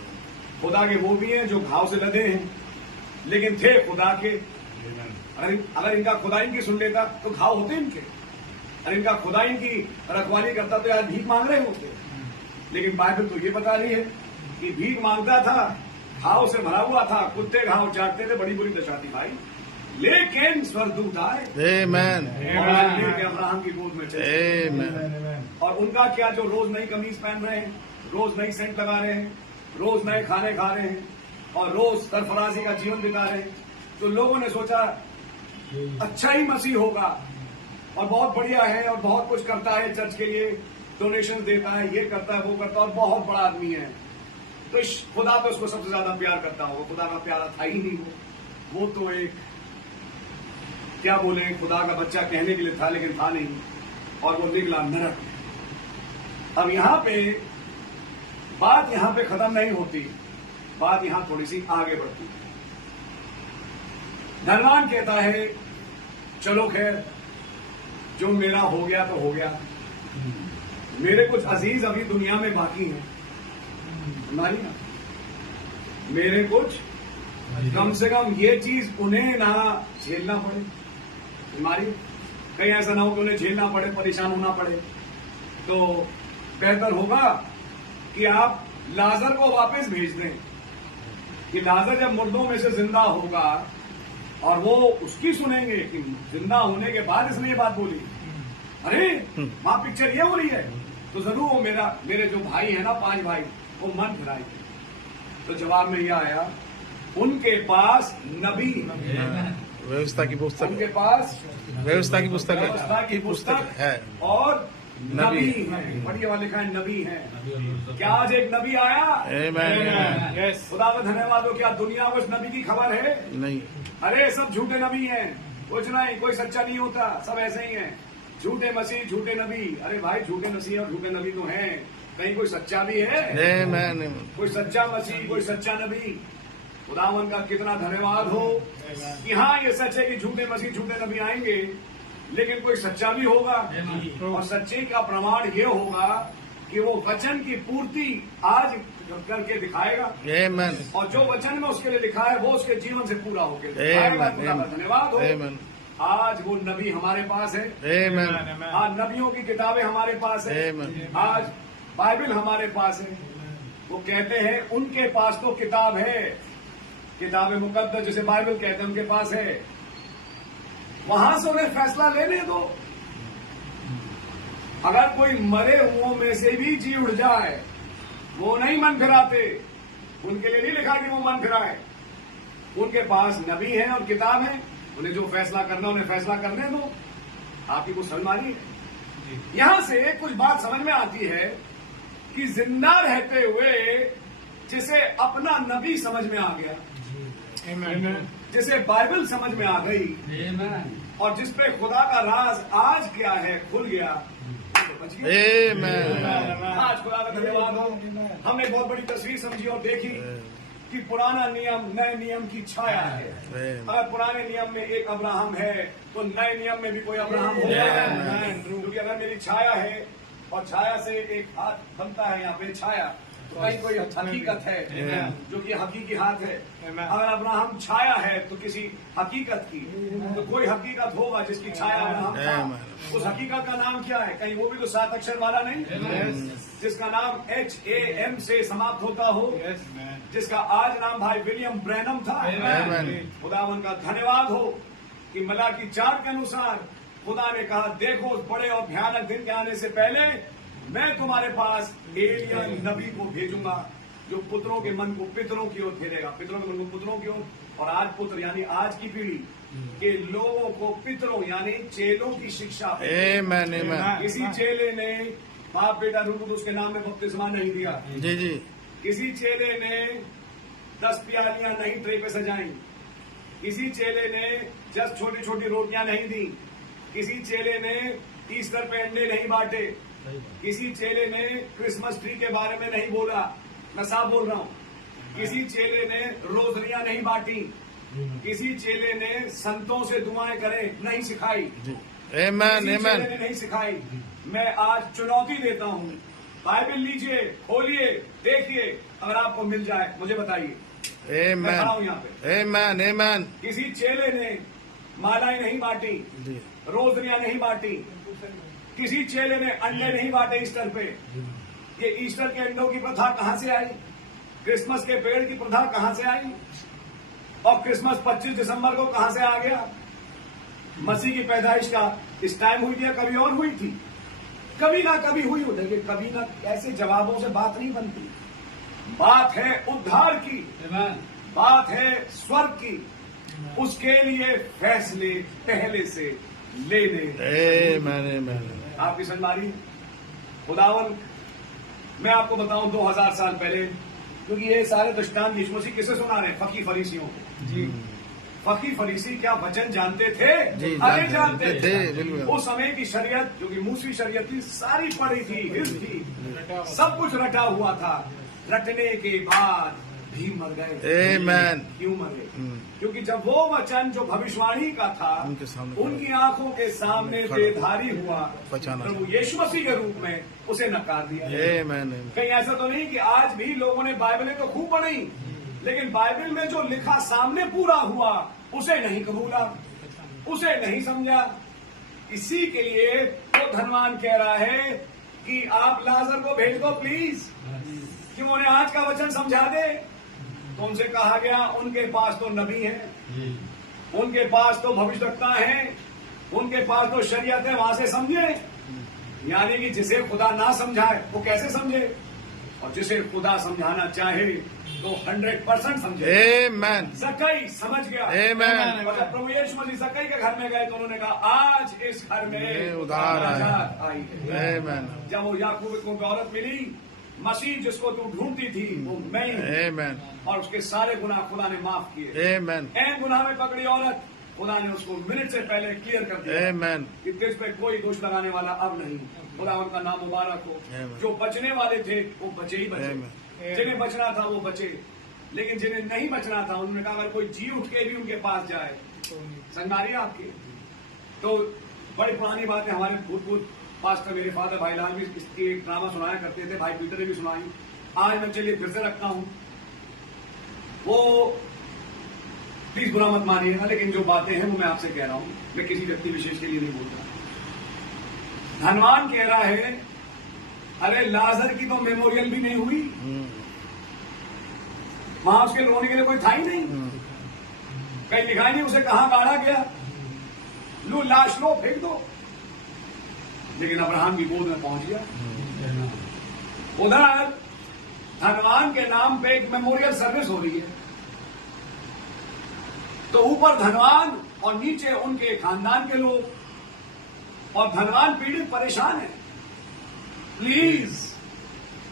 खुदा के वो भी हैं जो घाव से लदे हैं, लेकिन थे खुदा के। अगर इनका खुदा इनकी सुन लेता तो घाव होते इनके, अगर इनका खुदा इनकी रखवाली करता तो यार भीख मांग रहे होते। लेकिन बाइबल तो ये बता रही है कि भीख मांगता था, घाव से भरा हुआ था, कुत्ते घाव चाटते थे, बड़ी बुरी दशा थी भाई, लेकिन स्वर्गदूत आए Amen. और आज लेके अब्राहम की गोद में चले। Amen. और उनका क्या, जो रोज नई कमीज पहन रहे हैं, रोज नई सेंट लगा रहे हैं, रोज नए खाने खा रहे हैं और रोज सरफराजी का जीवन बिता रहे हैं, तो लोगों ने सोचा अच्छा ही मसीह होगा और बहुत बढ़िया है और बहुत कुछ करता है, चर्च के लिए डोनेशन देता है, ये करता है, वो करता है और बहुत बड़ा आदमी है, तो खुदा तो उसको सबसे ज्यादा प्यार करता होगा। खुदा का प्यारा था ही नहीं वो तो एक, क्या बोले, खुदा का बच्चा कहने के लिए था लेकिन था नहीं, और वो निकला नरक में। अब यहां पे बात यहां पे खत्म नहीं होती, बात यहां थोड़ी सी आगे बढ़ती है। धनवान कहता है चलो खैर, जो मेरा हो गया तो हो गया, मेरे कुछ अजीज अभी दुनिया में बाकी हैं, हमारी ना, मेरे कुछ कम से कम ये चीज उन्हें ना झेलना पड़े, हमारी कहीं ऐसा ना हो कि उन्हें झेलना पड़े, परेशान होना पड़े। तो बेहतर होगा कि आप लाजर को वापस भेज दें, कि लाजर जब मुर्दों में से जिंदा होगा और वो उसकी सुनेंगे कि जिंदा होने के बाद इसने ये बात बोली, अरे वहां पिक्चर ये हो रही है, तो जरूर वो मेरे जो भाई है ना, 5 भाई, वो मन फिराएंगे। तो जवाब में यह आया, उनके पास नबी, व्यवस्था की पुस्तक उनके पास व्यवस्था की पुस्तक व्यवस्था की पुस्तक है और नबी नबी है। बढ़िया वाले लिखा है नबी है। क्या आज एक नबी आया? Amen. यस, खुदा का धन्यवाद हो। क्या दुनिया को इस नबी की खबर है? नहीं। अरे सब झूठे नबी हैं, कुछ नहीं, कोई सच्चा नहीं होता, सब ऐसे ही हैं, झूठे मसीह, झूठे नबी। अरे भाई झूठे मसीह और झूठे नबी तो हैं, कहीं कोई सच्चा भी है? Amen. कोई सच्चा मसीह, कोई सच्चा नबी। खुदावन का कितना धन्यवाद हो कि हाँ ये सच है कि झूठे मसीह, झूठे नबी आएंगे, लेकिन कोई सच्चा भी होगा, और सच्चे का प्रमाण ये होगा कि वो वचन की पूर्ति आज करके दिखाएगा, Amen. और जो वचन में उसके लिए लिखा है वो उसके जीवन से पूरा होकर दिखाएगा। Amen. खुदा का धन्यवाद हो। Amen. आज वो नबी हमारे पास है, Amen. आज नबियों की किताबें हमारे पास है, Amen. आज बाइबल हमारे पास है। वो कहते हैं उनके पास तो किताब है, किताब मुकद्दस जिसे बाइबल कहते हैं, उनके पास है, वहां से उन्हें फैसला लेने दो। अगर कोई मरे हुओं में से भी जी उठ जाए, वो नहीं मन फिराते। उनके लिए नहीं लिखा कि वो मन फिराए। उनके पास नबी है और किताब है, उन्हें जो फैसला करना उन्हें फैसला करने दो। आपकी कुछ समझ मानी है? यहां से कुछ बात समझ में आती है कि जिंदा रहते हुए जिसे अपना नबी समझ में आ गया, जिसे बाइबल समझ में आ गई, और जिस पे खुदा का राज आज क्या है खुल गया, तो बच गया। आज खुदा का धन्यवाद हो, हमने बहुत बड़ी तस्वीर समझी और देखी कि पुराना नियम नए नियम की छाया है। अगर पुराने नियम में एक अब्राहम है तो नए नियम में भी कोई अब्राहम होगा, क्योंकि अगर मेरी छाया है और छाया से एक हाथ बनता है, यहाँ पे छाया, तो कहीं कोई हकीकत है जो कि हकीकी हाथ है। अगर अब्राहम छाया है तो किसी हकीकत की, तो कोई हकीकत होगा जिसकी छाया अब्राहम था। उस हकीकत का नाम क्या है? कहीं वो भी तो 7 अक्षर वाला नहीं, जिसका नाम HAM से समाप्त होता हो, जिसका आज नाम भाई विलियम ब्रैनम था। खुदावन का धन्यवाद हो कि मलाकी 4 के अनुसार खुदा ने कहा, देखो उस बड़े और भयानक दिन के आने से पहले मैं तुम्हारे पास एलिया नबी को भेजूंगा, जो पुत्रों के मन को पितरों की ओर फेरेगा, पितरों के मन को पुत्रों की ओर, और आज पुत्र यानी आज की पीढ़ी के लोगों को पितरों यानी चेलों की शिक्षा। किसी चेले ने बाप बेटा रूप उसके नाम में बपतिस्मा नहीं दिया। जी। किसी चेले ने 10 प्यालियां नहीं ट्रे पे सजाई। किसी चेले ने जस्ट छोटी छोटी रोटियां नहीं दी। किसी चेले ने ईस्टर पे अंडे नहीं बांटे। किसी चेले ने क्रिसमस ट्री के बारे में नहीं बोला, मैं साफ बोल रहा हूँ। किसी चेले ने रोजरियां नहीं बांटी। किसी चेले ने संतों से दुआएं करें नहीं सिखाई। किसी चेले ने नहीं सिखाई। मैं आज चुनौती देता हूँ, बाइबल लीजिए, खोलिए, देखिए, अगर आपको मिल जाए मुझे बताइए। मैं खड़ा हूँ यहाँ पे। किसी चेले ने मालाएं नहीं बांटी, रोजरियां नहीं बांटी। किसी चेले ने अंडे नहीं बांटे ईस्टर पे। ये ईस्टर के अंडों की प्रथा कहां से आई? क्रिसमस के पेड़ की प्रथा कहां से आई? और क्रिसमस 25 दिसंबर को कहां से आ गया? मसीह की पैदाइश का इस टाइम हुई थी या कभी और हुई थी? कभी ना कभी हुई हो, लेकिन कभी ना ऐसे जवाबों से बात नहीं बनती। बात है उद्धार की, बात है स्वर्ग की। उसके लिए फैसले पहले से ले ले। आपकी सन्मानी खुदावन, मैं आपको बताऊं 2000 साल पहले, क्योंकि ये सारे दृष्टांत यीशु मसीह किसे सुना रहे हैं? फकीर फरीसियों को। जी। फकीर फरीसी क्या वचन जानते थे? अरे जानते थे। उस समय की शरीयत, जो कि मूसी शरीयत थी, सारी पढ़ी थी, हिज थी, सब कुछ रटा हुआ था। रटने के बाद भी मर गए। क्यों मरे? क्योंकि जब वो वचन जो भविष्यवाणी का था उनकी आंखों के सामने देधारी हुआ, प्रभु यीशु मसीह के रूप में उसे नकार दिया। कहीं ऐसा तो नहीं कि आज भी लोगों ने बाइबलें तो खूब पढ़ी, लेकिन बाइबल में जो लिखा सामने पूरा हुआ उसे नहीं कबूला, उसे नहीं समझा। इसी के लिए वो धनवान कह रहा है कि आप लाजर को भेज दो प्लीज, कि उन्हें आज का वचन समझा दे। तो उनसे कहा गया, उनके पास तो नबी है, उनके पास तो भविष्यवक्ता है, उनके पास तो शरीयत है, वहां से समझे। यानी कि जिसे खुदा ना समझाए वो कैसे समझे, और जिसे खुदा समझाना चाहे तो 100% समझे। ज़क्कई समझ गया। मतलब प्रभु यीशु मसीह ज़क्कई के घर में गए तो उन्होंने कहा, आज इस घर में उद्धार आई है। जब वो याकूब को औरत मिली, मसीह जिसको तू ढूंढती थी वो मैं ही, और उसके सारे गुनाह खुदा ने माफ किए। ऐन गुनाह में पकड़ी औरत, खुदा ने उसको मिनट से पहले क्लियर कर दिया कि तुझ पे कोई दोष लगाने वाला अब नहीं। खुदा उनका नाम मुबारक हो। जो बचने वाले थे वो बचे ही बचे, जिन्हें बचना था वो बचे, लेकिन जिन्हें नहीं बचना था उन्होंने कहा अगर कोई जी उठ के भी उनके पास जाए। संगारी आपकी तो बड़ी पुरानी बात है। हमारे भूतपूर्व पास्टर मेरे फादर भाई लाल भी इसकी एक ड्रामा सुनाया करते थे, भाई पीटर ने भी सुनाई। आज मैं चलिए फिर से रखता हूं। वो प्लीज बुरा मत मानिएगा, लेकिन जो बातें हैं वो मैं आपसे कह रहा हूं, मैं किसी व्यक्ति विशेष के लिए नहीं बोल रहा। धनवान कह रहा है, अरे लाजर की तो मेमोरियल भी नहीं हुई, वहां उसके रोने के लिए कोई था ही नहीं, कहीं लिखा नहीं उसे कहां गाड़ा गया, लो लाश लो फेंक दो। लेकिन अब्राहम की गोद में पहुंच गया। उधर धनवान के नाम पे एक मेमोरियल सर्विस हो रही है, तो ऊपर धनवान और नीचे उनके खानदान के लोग, और धनवान पीड़ित परेशान है। प्लीज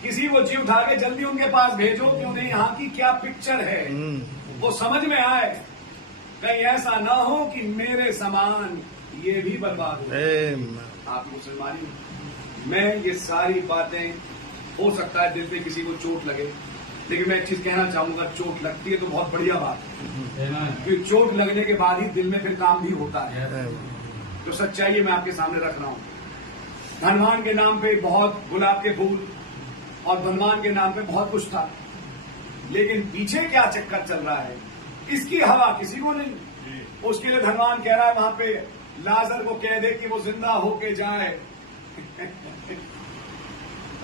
किसी को जीव उठा के जल्दी उनके पास भेजो कि उन्हें यहाँ की क्या पिक्चर है वो समझ में आए, कहीं ऐसा ना हो कि मेरे समान ये भी बर्बाद हो। आप मुसलमानी, मैं ये सारी बातें, हो सकता है दिल पे किसी को चोट लगे, लेकिन मैं एक चीज कहना चाहूंगा, चोट लगती है तो बहुत बढ़िया बात है, क्योंकि चोट लगने के बाद ही दिल में फिर काम भी होता है। तो सच्चाई मैं आपके सामने रख रहा हूं। धनवान के नाम पे बहुत गुलाब के फूल और धनवान के नाम पे बहुत कुछ था, लेकिन पीछे क्या चक्कर चल रहा है इसकी हवा किसी को नहीं। उसके लिए धनवान कह रहा है वहां पे लाजर को कह दे कि वो जिंदा होके जाए।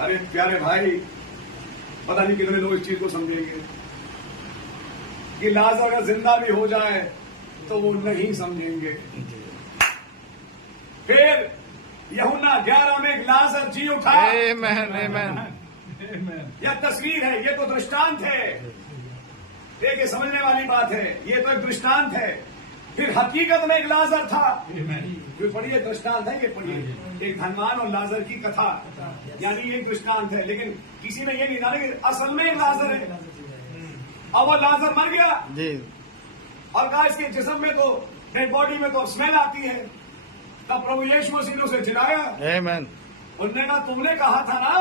अरे प्यारे भाई, पता नहीं कितने लोग इस चीज को समझेंगे कि लाजर अगर जिंदा भी हो जाए तो वो नहीं समझेंगे। फिर यूहन्ना 11 में एक लाजर जी उठा। यह तस्वीर है, ये तो दृष्टांत है, देखिए समझने वाली बात है, ये तो एक दृष्टांत है। फिर हकीकत में एक लाजर था। फिर पढ़िए, दृष्टांत है ये, पढ़िए, एक धनवान और लाजर की कथा, यानी ये दृष्टांत है, लेकिन किसी ने ये नहीं जाना कि असल में एक लाजर है। और वो लाजर मर गया और कहा इसके जिस्म में तो, डेड बॉडी में तो स्मेल आती है। तब प्रभु यीशु मसीह ने उसे जिलाया। उन्होंने कहा तुमने कहा था ना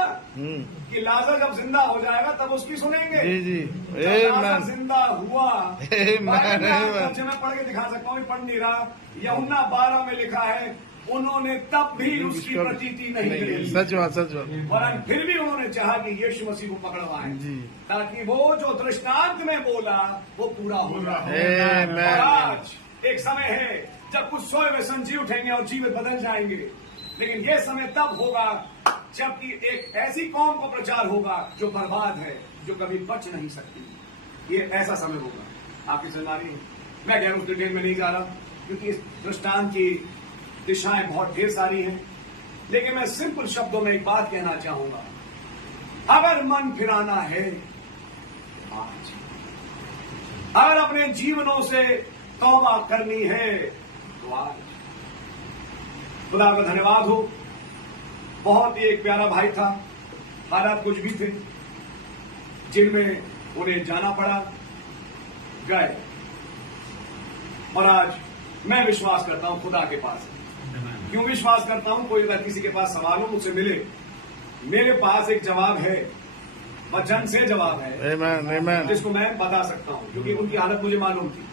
कि लाजर जब जिंदा हो जाएगा तब उसकी सुनेंगे। जब लाजर जिंदा हुआ, मैं पढ़ के दिखा सकता हूँ, पढ़ नहीं रहा, यूहन्ना 12 में लिखा है उन्होंने तब भी उसकी प्रतीति नहीं करी। सच बात। वरन फिर भी उन्होंने चाहा कि यीशु मसीह को पकड़वाएं, ताकि वो जो दृष्टांत में बोला वो पूरा हो जाए। और आज एक समय है जब कुछ सोए हुए संजीव उठेंगे और जीवित बदल जाएंगे, लेकिन ये समय तब होगा जबकि एक ऐसी कौम को प्रचार होगा जो बर्बाद है, जो कभी बच नहीं सकती। ये ऐसा समय होगा। आपकी समझदारी, मैं कह रहा हूं डिटेल में नहीं जा रहा, क्योंकि इस दृष्टांत की दिशाएं बहुत ढेर सारी हैं, लेकिन मैं सिंपल शब्दों में एक बात कहना चाहूंगा। अगर मन फिराना है आज, अगर अपने जीवनों से तौबा करनी है तो आज। खुदा का धन्यवाद हो, बहुत ही एक प्यारा भाई था, हालात कुछ भी थे जिनमें उन्हें जाना पड़ा, गए, और आज मैं विश्वास करता हूं खुदा के पास। क्यों विश्वास करता हूं? कोई अगर किसी के पास सवाल हो मुझसे मिले, मेरे पास एक जवाब है, वचन से जवाब है, जिसको मैं बता सकता हूं, क्योंकि उनकी हालत मुझे मालूम थी।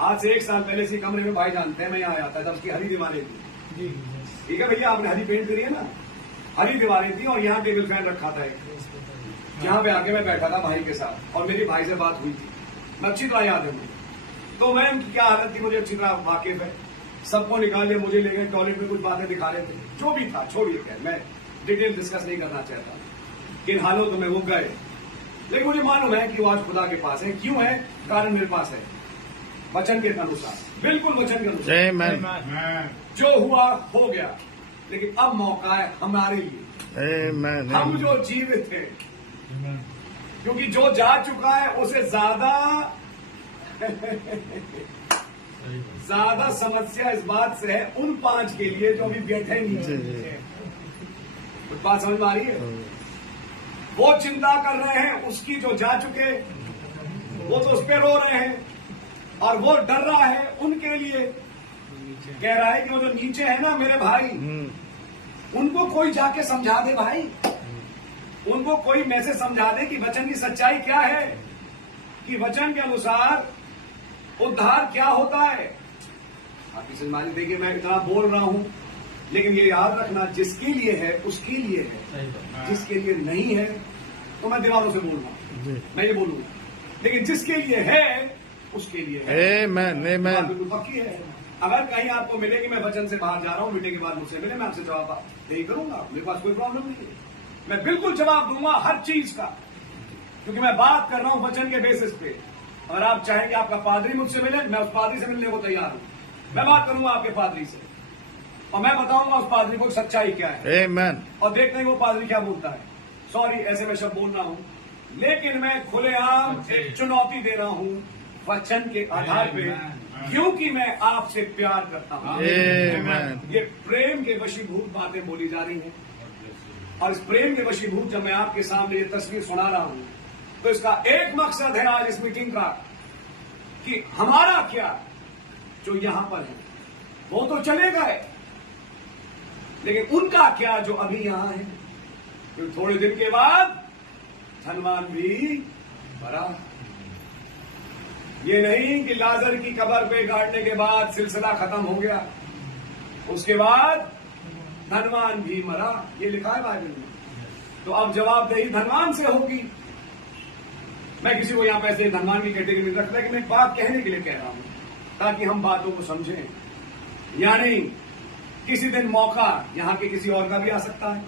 आज से 1 साल पहले से कमरे में भाई जानते हैं मैं यहाँ आया था जब उसकी हरी दीवारें थी। ठीक है भैया, आपने हरी पेंट करी है ना, हरी दीवारें थी, और यहाँ टेबल फैन रखा था एक, यहाँ पे आके मैं बैठा था भाई के साथ, और मेरी भाई से बात हुई थी, मैं अच्छी तरह याद है मुझे। तो मैं उनकी क्या हालत थी मुझे अच्छी तरह वाकिफ है। सबको निकाले, मुझे ले गए टॉयलेट में, कुछ बातें दिखा रहे थे, जो भी था छोड़िए, मैं डिटेल डिस्कस नहीं करना चाहता, किन हालातों में वो गए, लेकिन मुझे मालूम है कि वो आज खुदा के पास है। क्यों है? कारण मेरे पास है, वचन के अनुसार, बिल्कुल वचन के अनुसार। जो हुआ हो गया, लेकिन अब मौका है हमारे लिए, हम जो जीवित थे, क्योंकि जो जा चुका है उसे ज्यादा समस्या इस बात से है उन 5 के लिए जो अभी बैठे नहीं। कुछ बात समझ में आ रही है? वो चिंता कर रहे हैं उसकी, जो जा चुके वो तो उस पर रो रहे हैं, और वो डर रहा है उनके लिए, कह रहा है कि वो जो नीचे है ना मेरे भाई, उनको कोई जाके समझा दे भाई, उनको कोई मैसेज समझा दे कि वचन की सच्चाई क्या है, कि वचन के अनुसार उद्धार क्या होता है। आपकी सम्मानी, देखिए मैं इतना बोल रहा हूं, लेकिन ये याद रखना, जिसके लिए है उसके लिए है, जिसके लिए नहीं है तो मैं दीवारों से बोल रहा हूं, मैं ये बोलूंगा, लेकिन जिसके लिए है उसके लिए है। बिल्कुल पक्की है। अगर कहीं आपको मिले कि मैं वचन से बाहर जा रहा हूं, मीटिंग के बाद मुझसे मिले, मैं आपसे जवाब यही करूंगा, मेरे पास कोई प्रॉब्लम नहीं है, मैं बिल्कुल जवाब दूंगा हर चीज का, क्योंकि मैं बात कर रहा हूं वचन के बेसिस पे। अगर आप चाहें कि आपका पादरी मुझसे मिले, मैं उस पादरी से मिलने को तैयार हूं, मैं बात करूंगा आपके पादरी से, और मैं बताऊंगा उस पादरी को सच्चाई क्या है, Amen. और देखते हैं वो पादरी क्या बोलता है। सॉरी ऐसे मैं शब्द बोल रहा हूं, लेकिन मैं खुलेआम एक चुनौती दे रहा हूं वचन के आधार पे, क्योंकि मैं आपसे प्यार करता हूं। Amen. ये प्रेम के वशीभूत बातें बोली जा रही हैं, और इस प्रेम के वशीभूत जब मैं आपके सामने ये तस्वीर सुना रहा हूं, तो इसका एक मकसद है आज इस मीटिंग का, कि हमारा क्या जो यहां पर है, वो तो चले गए, लेकिन उनका क्या जो अभी यहां है। क्योंकि थोड़े दिन के बाद धनवान भी मरा। ये नहीं कि लाजर की कब्र पे गाड़ने के बाद सिलसिला खत्म हो गया, उसके बाद धनवान भी मरा, ये लिखा है बाइबल में। तो अब जवाबदेही धनवान से होगी। मैं किसी को यहां पे ऐसे धनवान की कैटेगरी में रखता, लेकिन मैं बात कहने के लिए कह रहा हूं ताकि हम बातों को समझें। यानी किसी दिन मौका यहां के किसी और का भी आ सकता है।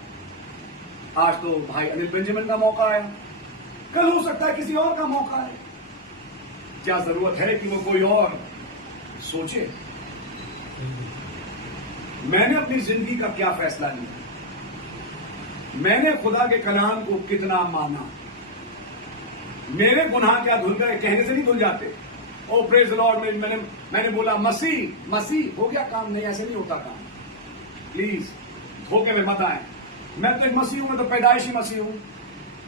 आज तो भाई अनिल बेंजामिन का मौका आया, कल हो सकता है किसी और का मौका है। क्या जरूरत है कि वो कोई और सोचे? मैंने अपनी जिंदगी का क्या फैसला लिया, मैंने खुदा के कलाम को कितना माना, मेरे गुनाह क्या धुल गए? कहने से नहीं धुल जाते। ओ प्रेज लॉर्ड, मैंने बोला मसीह हो गया काम। नहीं, ऐसे नहीं होता काम। प्लीज धोखे में मत आए। मैं तो एक मसीह हूं, मैं तो पैदाइशी मसीह हूं।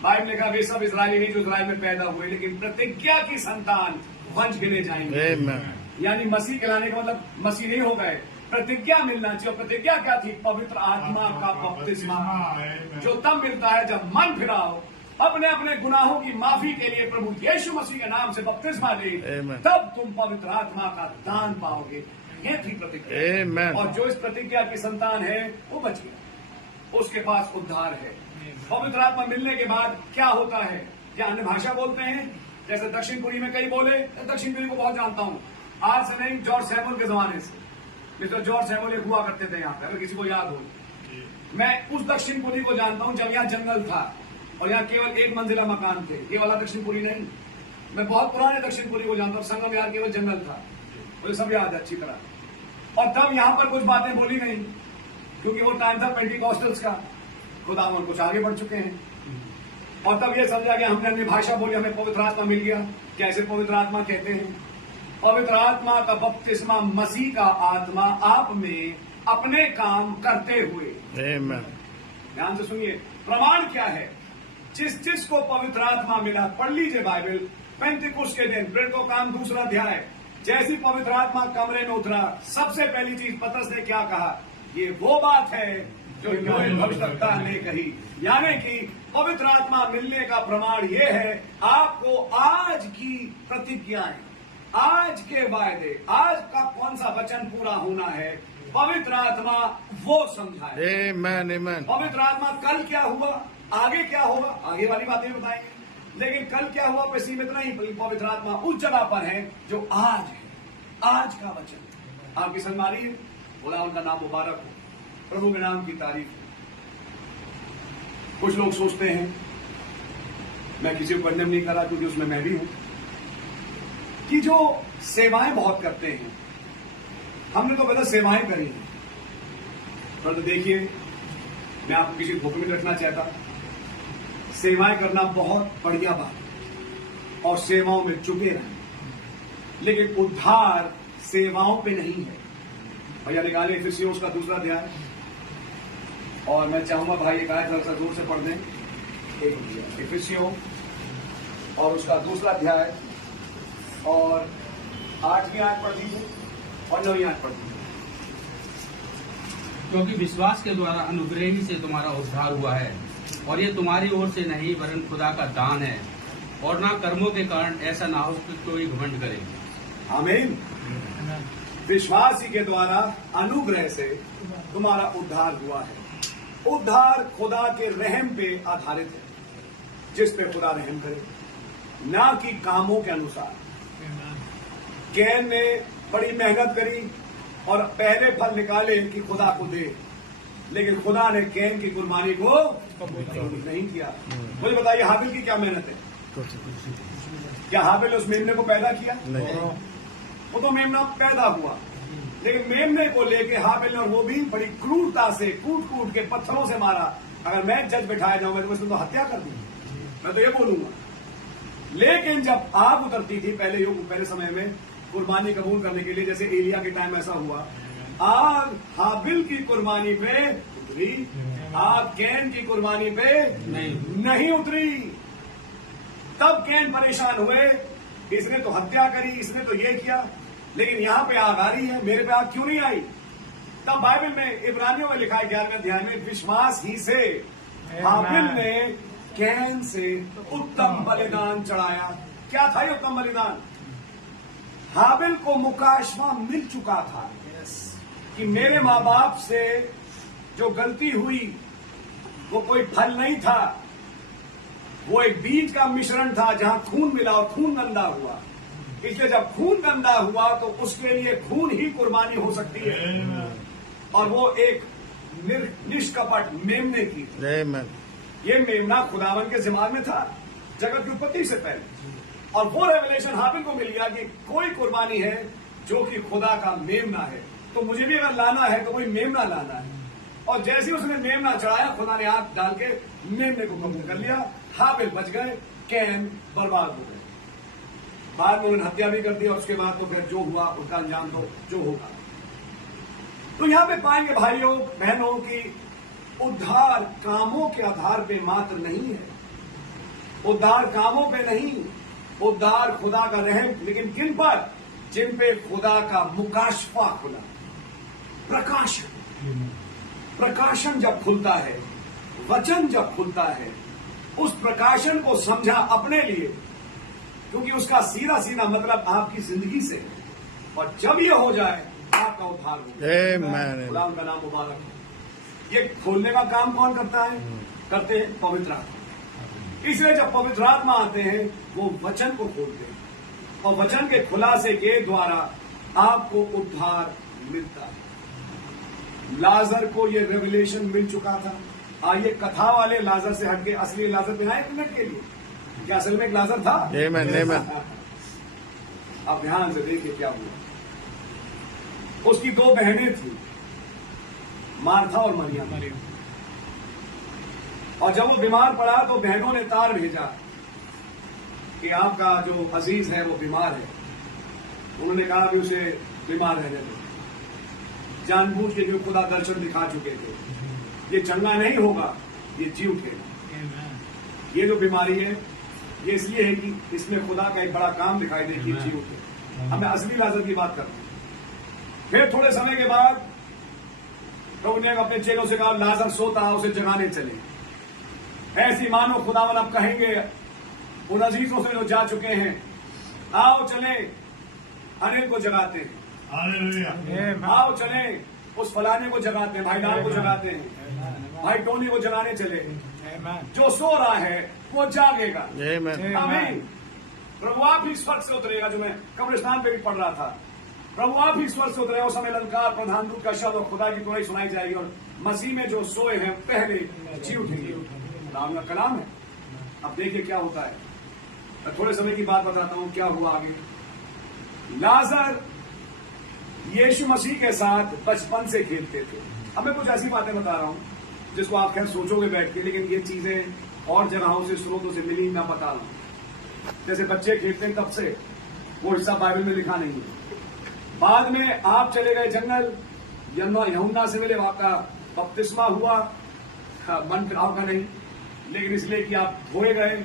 बाइबल ने कहा वे सब इजरायली नहीं जो इजराइल में पैदा हुए, लेकिन प्रतिज्ञा की संतान वंश गिने जाएंगे। Amen. यानी मसीह कहलाने का मतलब मसीह नहीं हो गए, प्रतिज्ञा मिलना चाहिए। प्रतिज्ञा क्या थी? पवित्र आत्मा का बपतिस्मा, जो तब मिलता है जब मन फिराओ, अपने अपने गुनाहों की माफी के लिए प्रभु यीशु मसीह के नाम से बपतिस्मा ले, Amen. तब तुम पवित्र आत्मा का दान पाओगे। ये थी प्रतिज्ञा। Amen. और जो इस प्रतिज्ञा की संतान है वो बच गया, उसके पास उद्धार है। पवित्र आत्मा मिलने के बाद क्या होता है? क्या अन्य भाषा बोलते हैं? जैसे दक्षिणपुरी में कई बोले, दक्षिणपुरी को बहुत जानता हूं, आज से नहीं, जॉर्ज सैमुअल के जमाने से। मिस्टर जॉर्ज सैमुअल एक हुआ करते थे यहाँ पे, अगर किसी को याद हो। मैं उस दक्षिणपुरी को जानता हूं जब यहाँ जंगल था और यहाँ केवल एक मंजिला मकान थे। ये वाला दक्षिणपुरी नहीं, मैं बहुत पुराने दक्षिणपुरी को जानता हूं। संगम यार केवल जंगल था, मुझे सब याद है अच्छी तरह। और तब यहाँ पर कुछ बातें बोली नहीं, क्योंकि वो टाइम था पेंटिकॉस्टल्स का। खुदा हम कुछ आगे बढ़ चुके हैं, और तब ये समझा गया हमने अन्य भाषा बोली, हमें पवित्र आत्मा मिल गया। कैसे पवित्र आत्मा कहते हैं? पवित्र आत्मा का बपतिस्मा मसीह का आत्मा आप में अपने काम करते हुए। Amen. ध्यान से सुनिए, प्रमाण क्या है? जिस को पवित्र आत्मा मिला, पढ़ लीजिए बाइबल। पेंतिकुस्त के दिन प्रेरितों का काम 2 अध्याय, जैसी पवित्र आत्मा कमरे में उतरा, सबसे पहली चीज पतरस ने क्या कहा? ये वो बात है जो योएल भविष्यद्वक्ता ने कही। यानी कि पवित्र आत्मा मिलने का प्रमाण ये है, आपको आज की प्रतिज्ञाएं, आज के वायदे, आज का कौन सा वचन पूरा होना है, पवित्र आत्मा वो समझाए। Amen. Amen. पवित्र आत्मा कल क्या हुआ, आगे क्या होगा, आगे वाली बातें बताएंगे। लेकिन कल क्या हुआ पे सीमित नहीं, पवित्र आत्मा उस जगह पर है जो आज है, आज का वचन। आपकी समझ आ रही है? बोला उनका नाम मुबारक हो, प्रभु के नाम की तारीफ हो। कुछ लोग सोचते हैं, मैं किसी को कंडेम नहीं कर रहा क्योंकि उसमें मैं भी हूं, कि जो सेवाएं बहुत करते हैं, हमने तो गलत सेवाएं करी हैं। पर तो देखिए, मैं आपको किसी धोखे में रखना चाहता, सेवाएं करना बहुत बढ़िया बात है और सेवाओं में जुटे रहना, लेकिन उद्धार सेवाओं पे नहीं है। भैया निकाले इफिसियों का 2 अध्याय, और मैं चाहूंगा भाई एक आयत जरा जोर से पढ़ दें। एक इफिसियों और उसका 2 अध्याय और 8वीं आयत पढ़ दीजिए और 9वीं आयत पढ़ दीजिए। क्योंकि विश्वास के द्वारा अनुग्रह ही से तुम्हारा उद्धार हुआ है, और ये तुम्हारी ओर से नहीं वरन खुदा का दान है, और ना कर्मों के कारण, ऐसा ना हो कि कोई घमंड करे। आमीन। विश्वास ही के द्वारा अनुग्रह से तुम्हारा उद्धार हुआ है। उद्धार खुदा के रहम पे आधारित है, जिस पे खुदा रहम करे, ना कि कामों के अनुसार। कैन ने बड़ी मेहनत करी और पहले फल निकाले कि खुदा को दे, लेकिन खुदा ने कैन की कुर्बानी को कबूल नहीं किया। मुझे बताइए, हाबिल की क्या मेहनत है? क्या हाबिल उस मेमने को पैदा किया? नहीं। वो तो मेमना पैदा हुआ, लेकिन मेमने को लेके हाबिल ने, और वो भी बड़ी क्रूरता से कूट कूट के पत्थरों से मारा। अगर मैं जज बिठाया जाऊंगा तो उसने तो हत्या कर दी, मैं तो ये बोलूंगा। लेकिन जब आग उतरती थी पहले समय में कुर्बानी कबूल करने के लिए, जैसे एलिया के टाइम ऐसा हुआ, आग हाबिल की कुर्बानी पे उतरी, आग कैन की कुर्बानी पे नहीं उतरी। तब कैन परेशान हुए, इसने तो हत्या करी, इसने तो ये किया, लेकिन यहां पे आग आ रही है, मेरे पे आग क्यों नहीं आई? तब बाइबल में इब्रानियों में लिखा है 11वें अध्याय में, विश्वास ही से हाबिल ने कैन से उत्तम बलिदान चढ़ाया। क्या था ये उत्तम बलिदान? हाबिल को मुकाशवा मिल चुका था कि मेरे माँ बाप से जो गलती हुई वो कोई फल नहीं था, वो एक बीज का मिश्रण था जहां खून मिला और खून गंदा हुआ। इसलिए जब खून गंदा हुआ तो उसके लिए खून ही कुर्बानी हो सकती है, और वो एक निष्कपट मेमने की थी। ये मेमना खुदावन के दिमाग में था जगत की उत्पत्ति से पहले, और वो रेवलेशन हाबिल को मिल गया कि कोई कुर्बानी है जो कि खुदा का मेमना है, तो मुझे भी अगर लाना है तो कोई मेमना लाना है। और जैसे ही उसने मेमना चढ़ाया, खुदा ने आग डाल के मेमने को कब्जा कर लिया, हाबिल बच गए, कैन बर्बाद हो गए। बाद में उन्होंने हत्या भी कर दी, और उसके बाद तो फिर जो हुआ उसका अंजाम तो जो होगा। तो यहां पे पाएंगे भाइयों बहनों की उद्धार कामों के आधार पे मात्र नहीं है, उद्धार कामों पे नहीं, उद्धार खुदा का रहम, लेकिन किन पर? जिन पे खुदा का मुकाशफा खुला, प्रकाशन जब खुलता है, वचन जब खुलता है, उस प्रकाशन को समझा अपने लिए, क्योंकि उसका सीधा सीधा मतलब आपकी जिंदगी से है, और जब ये हो जाए आपका उद्धार हो। खुदा उनका नाम मुबारक हो। ये खोलने का काम कौन करता है? करते हैं पवित्र आत्मा। इसलिए जब पवित्र आत्मा आते हैं वो वचन को खोलते हैं, और वचन के खुलासे के द्वारा आपको उद्धार मिलता है। लाजर को ये रेवलेशन मिल चुका था। आइए कथा वाले लाजर से हटके असली लाजर पे आए 1 मिनट के लिए। क्या असल में एक लाजर था? अब ध्यान से देखिए क्या हुआ। उसकी 2 बहनें थी, मार्था और मरियम। और जब वो बीमार पड़ा तो बहनों ने तार भेजा कि आपका जो अजीज है वो बीमार है। उन्होंने कहा भी उसे बीमार रहने दो। जानबूझ के जो खुदा दर्शन दिखा चुके थे, ये चंगा नहीं होगा, ये जी उठेगा। ये जो बीमारी है ये इसलिए है कि इसमें खुदा का एक बड़ा काम दिखाई दे कि जी उठे। अब मैं असली लाजर की बात करता हूं। फिर थोड़े समय के बाद प्रभु ने अपने चेलों से कहा लाजर सोता, उसे जगाने चले। ऐसी मानो खुदावन अब कहेंगे उन अजीजों से जो जा चुके हैं, आओ चले अनिल को जगाते हैं, आओ चले उस फलाने को जगाते हैं, भाई लाल को जगाते हैं, भाई टोनी को जगाने चले। जो सो रहा है वो जागेगा। आमीन। प्रभु आप ही स्वर्ग से उतरेगा, जो मैं कब्रिस्तान पे भी पढ़ रहा था। प्रभु आप ही स्वर्ग से उतरेगा। उस समय ललकार, प्रधान दूत का शब्द और खुदा की दुआएं सुनाई जाएगी, और मसीह में जो सोए हैं पहले जी उठेंगे। राम का कलाम है। अब देखिए क्या होता है। मैं थोड़े समय की बात बताता हूं क्या हुआ आगे। लाजर यीशु मसीह के साथ बचपन से खेलते थे। अब मैं कुछ ऐसी बातें बता रहा हूं जिसको आप खैर सोचोगे बैठ के, लेकिन ये चीजें और जगहों से स्रोतों से मिली, मैं बता रहा हूं। जैसे बच्चे खेलते हैं तब से, वो हिस्सा बाइबल में लिखा नहीं है। बाद में आप चले गए जंगल, यूहन्ना से मिले, आपका बपतिस्मा हुआ, मन फिराव का नहीं, लेकिन इसलिए कि आप धोए गए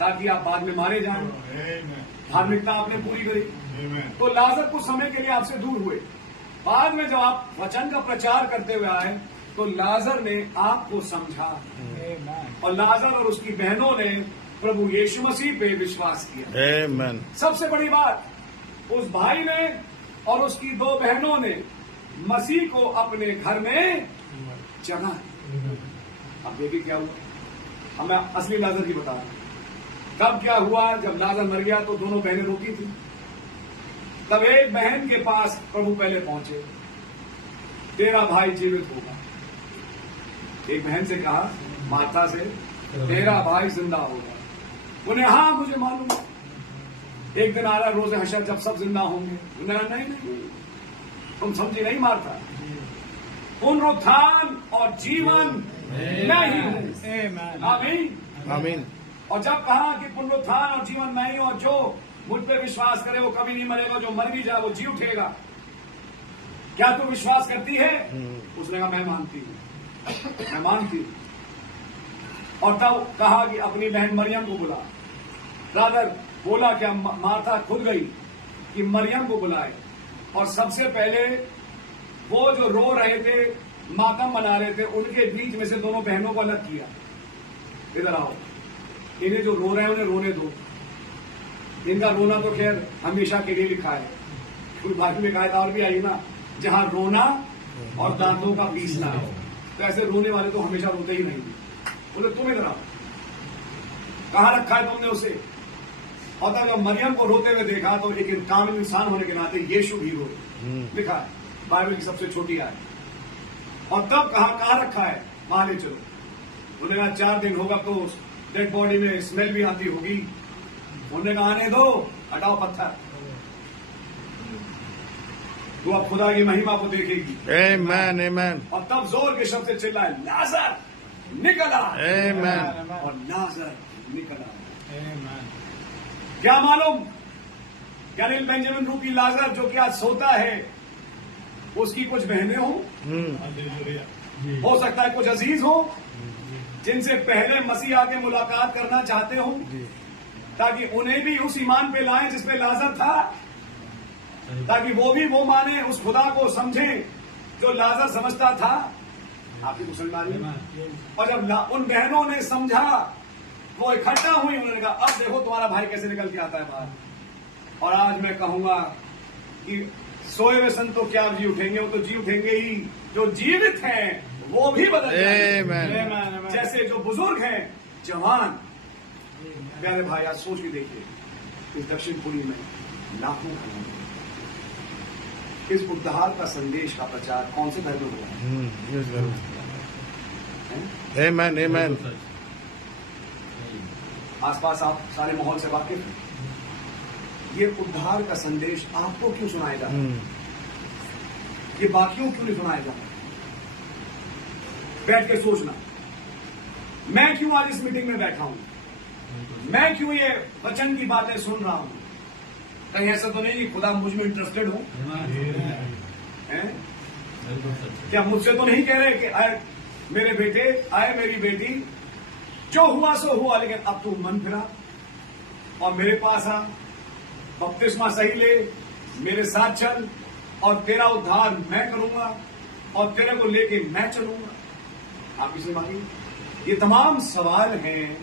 ताकि आप बाद में मारे जाएं। धार्मिकता आपने पूरी करी। तो लाजर कुछ समय के लिए आपसे दूर हुए। बाद में जब आप वचन का प्रचार करते हुए आए तो लाजर ने आपको समझा, और लाजर और उसकी बहनों ने प्रभु यीशु मसीह पे विश्वास किया। सबसे बड़ी बात, उस भाई ने और उसकी 2 बहनों ने मसीह को अपने घर में जगा। अब देखिए क्या हुआ। अब मैं असली लाजर की बता रहा हूं। कब क्या हुआ, जब लाजर मर गया तो दोनों बहनें रोती थी। तब एक बहन के पास प्रभु पहले पहुंचे, तेरा भाई जीवित होगा। एक बहन से कहा, माता से, तेरा भाई जिंदा होगा। उन्हें हाँ मुझे मालूम है, एक दिन आ रहा रोज हशर जब सब जिंदा होंगे। उन्हें नहीं, तुम समझे नहीं मारता? पुनरुत्थान और जीवन मैं ही हूं। आमीन। आमीन। और जब कहा कि पुनरुत्थान और जीवन मैं ही हूं, और जो मुझ पे विश्वास करे वो कभी नहीं मरेगा, जो मर भी जाए वो जी उठेगा। क्या तू विश्वास करती है? उसने कहा मैं मानती हूं, मैं मानती हूं। और तब कहा कि अपनी बहन मरियम को बुला। रादर बोला क्या, माता खुद गई कि मरियम को बुलाए। और सबसे पहले वो जो रो रहे थे, मातम मना रहे थे, उनके बीच में से दोनों बहनों को अलग किया। इधर आओ, इन्हें जो रो रहे हैं उन्हें रोने दो। इनका रोना तो खैर हमेशा के लिए लिखा है, कुछ बाकी में कहा और भी आई ना, जहां रोना और दांतों का पीसना हो। तो ऐसे रोने वाले तो हमेशा रोते ही नहीं। बोले तुम इधर आओ, कहां रखा है तुमने उसे? और तब जब मरियम को रोते हुए देखा तो एक कामिल इंसान होने के नाते यीशु भी रो लिखा है, बाइबल की सबसे छोटी आयत। और तब कहां रखा है? वहां ले चलो। उन्होंने कहा 4 दिन होगा तो डेड बॉडी में स्मेल भी आती होगी। उन्होंने कहा आने दो, हटाओ पत्थर। तो अब खुदा की महिमा को देखेगी। आमीन। आमीन। और तब जोर के शब्द से चिल्लाए, लाजर निकला। आमीन। और लाजर निकला। क्या मालूम, कैनिल बेंजामिन रूपी लाजर जो कि आज सोता है, उसकी कुछ बहनें हो सकता है कुछ अजीज हो, जिनसे पहले मसीह आके मुलाकात करना चाहते हो, ताकि उन्हें भी उस ईमान पे लाएं जिसपे लाजर था, ताकि वो भी वो माने, उस खुदा को समझे जो लाजर समझता था। आपकी मुसलमानी। और जब उन बहनों ने समझा, वो इकट्ठा हुई, उन्होंने कहा अब देखो तुम्हारा भाई कैसे निकल के आता है बाहर। और आज मैं कहूंगा कि सोए हुए संत तो क्या जी उठेंगे, वो तो जी उठेंगे ही। जो जीवित हैं वो भी बदल जाएंगे, जैसे जो बुजुर्ग हैं जवान। प्यारे भाई आज सोच के देखिए, इस दक्षिणपुरी में लाखों इस उद्धार का संदेश का प्रचार कौन से धर्म में हुआ है? आमीन। आमीन। आसपास आप सारे माहौल से वाकिफ हैं। ये उद्धार का संदेश आपको क्यों सुनाया जा रहा है? ये बाकियों क्यों नहीं सुनाया जा रहा? बैठ के सोचना, मैं क्यों आज इस मीटिंग में बैठा हूं? मैं क्यों ये वचन की बातें सुन रहा हूं? कहीं ऐसा तो नहीं कि खुदा मुझ में इंटरेस्टेड हो? क्या मुझसे तो नहीं कह रहे कि आए मेरे बेटे, आए मेरी बेटी, जो हुआ सो हुआ, लेकिन अब तू मन फिरा और मेरे पास आ, बपतिस्मा सही ले, मेरे साथ चल, और तेरा उद्धार मैं करूंगा और तेरे को लेके मैं चलूंगा। आप इसे मानिए। ये तमाम सवाल हैं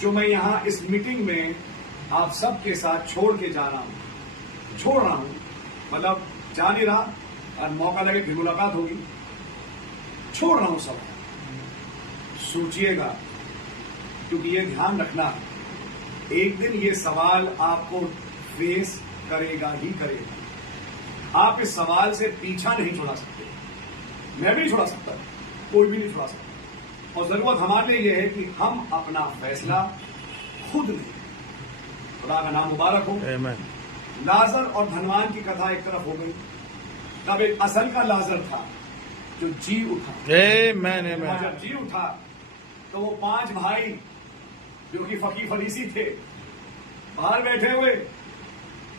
जो मैं यहां इस मीटिंग में आप सबके साथ छोड़ रहा हूं, मतलब जा नहीं रहा, और मौका लगे फिर मुलाकात होगी। छोड़ रहा हूं सब, सोचिएगा, क्योंकि ये ध्यान रखना, एक दिन ये सवाल आपको फेस करेगा ही करेगा। आप इस सवाल से पीछा नहीं छुड़ा सकते, मैं भी नहीं छुड़ा सकता, कोई भी नहीं छुड़ा सकता। और जरूरत हमारे लिए यह है कि हम अपना फैसला खुद लें। खुदा का नाम मुबारक हो। आमीन। लाजर और धनवान की कथा एक तरफ हो गई। तब एक असल का लाजर था जो जी उठा। आमीन। और जब जी उठा तो वो 5 भाई जो कि फकीर फरीसी थे, बाहर बैठे हुए,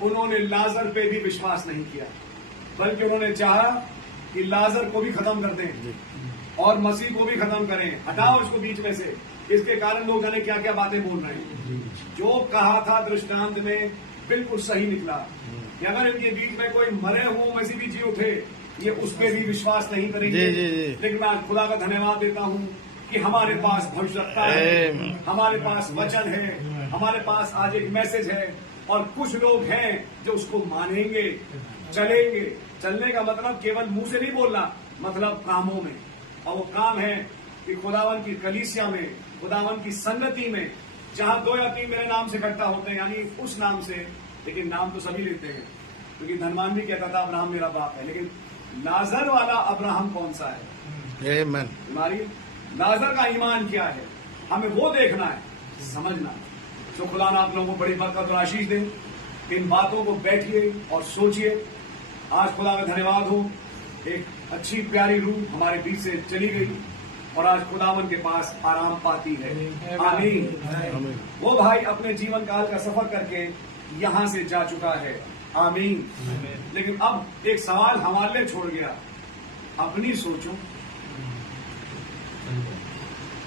उन्होंने लाजर पे भी विश्वास नहीं किया, बल्कि उन्होंने चाहा कि लाजर को भी खत्म कर दें और मसीह को भी खत्म करें, हटाओ इसको बीच में से। इसके कारण लोग जाने क्या क्या बातें बोल रहे हैं। जो कहा था दृष्टांत में बिल्कुल सही निकला कि अगर इनके बीच में कोई मरे हुए मसीह भी जी उठे, ये उस पर भी विश्वास नहीं करेंगे। लेकिन मैं खुदा का धन्यवाद देता हूं कि हमारे पास भविष्यवक्ता है, हमारे पास वचन है, हमारे पास आज एक मैसेज है, और कुछ लोग हैं जो उसको मानेंगे, चलेंगे। चलने का मतलब केवल मुंह से नहीं बोलना, मतलब कामों में। और वो काम है कि खुदावन की कलीसिया में, खुदावन की संगति में, जहां 2 या 3 मेरे नाम से इकट्ठा होते हैं, यानी उस नाम से, लेकिन नाम तो सभी लेते हैं, क्योंकि धनवान भी कहता था अब्राहम मेरा बाप है, लेकिन लाजर वाला अब्राहम कौन सा है? आमीन। हमारी लाजर का ईमान क्या है, हमें वो देखना है, समझना। तो खुदा ने आप लोगों को बड़ी बरकत और आशीष दे। इन बातों को बैठिए और सोचिए, आज खुदा का धन्यवाद हो, एक अच्छी प्यारी रूह हमारे बीच से चली गई और आज खुदावन के पास आराम पाती है। आमीन। वो भाई अपने जीवन काल का सफर करके यहां से जा चुका है। आमीन। लेकिन अब एक सवाल हवाले छोड़ गया, अपनी सोचो।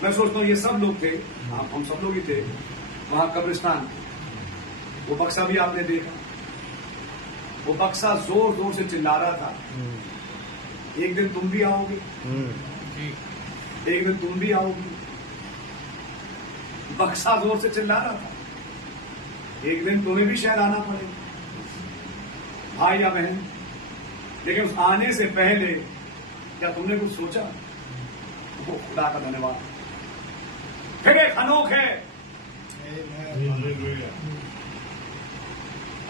मैं सोचता हूँ ये सब लोग थे, हम सब लोग ही थे वहां कब्रिस्तान। वो बक्सा भी आपने देखा, वो बक्सा जोर जोर से चिल्ला रहा था, एक दिन तुम भी आओगे, एक दिन तुम भी आओगी। बक्सा जोर से चिल्ला रहा था, एक दिन तुम्हें भी शायद आना पड़ेगा भाई या बहन। लेकिन उस आने से पहले क्या तुमने कुछ सोचा? वो खुदा का धन्यवाद। फिर एक हनोक है,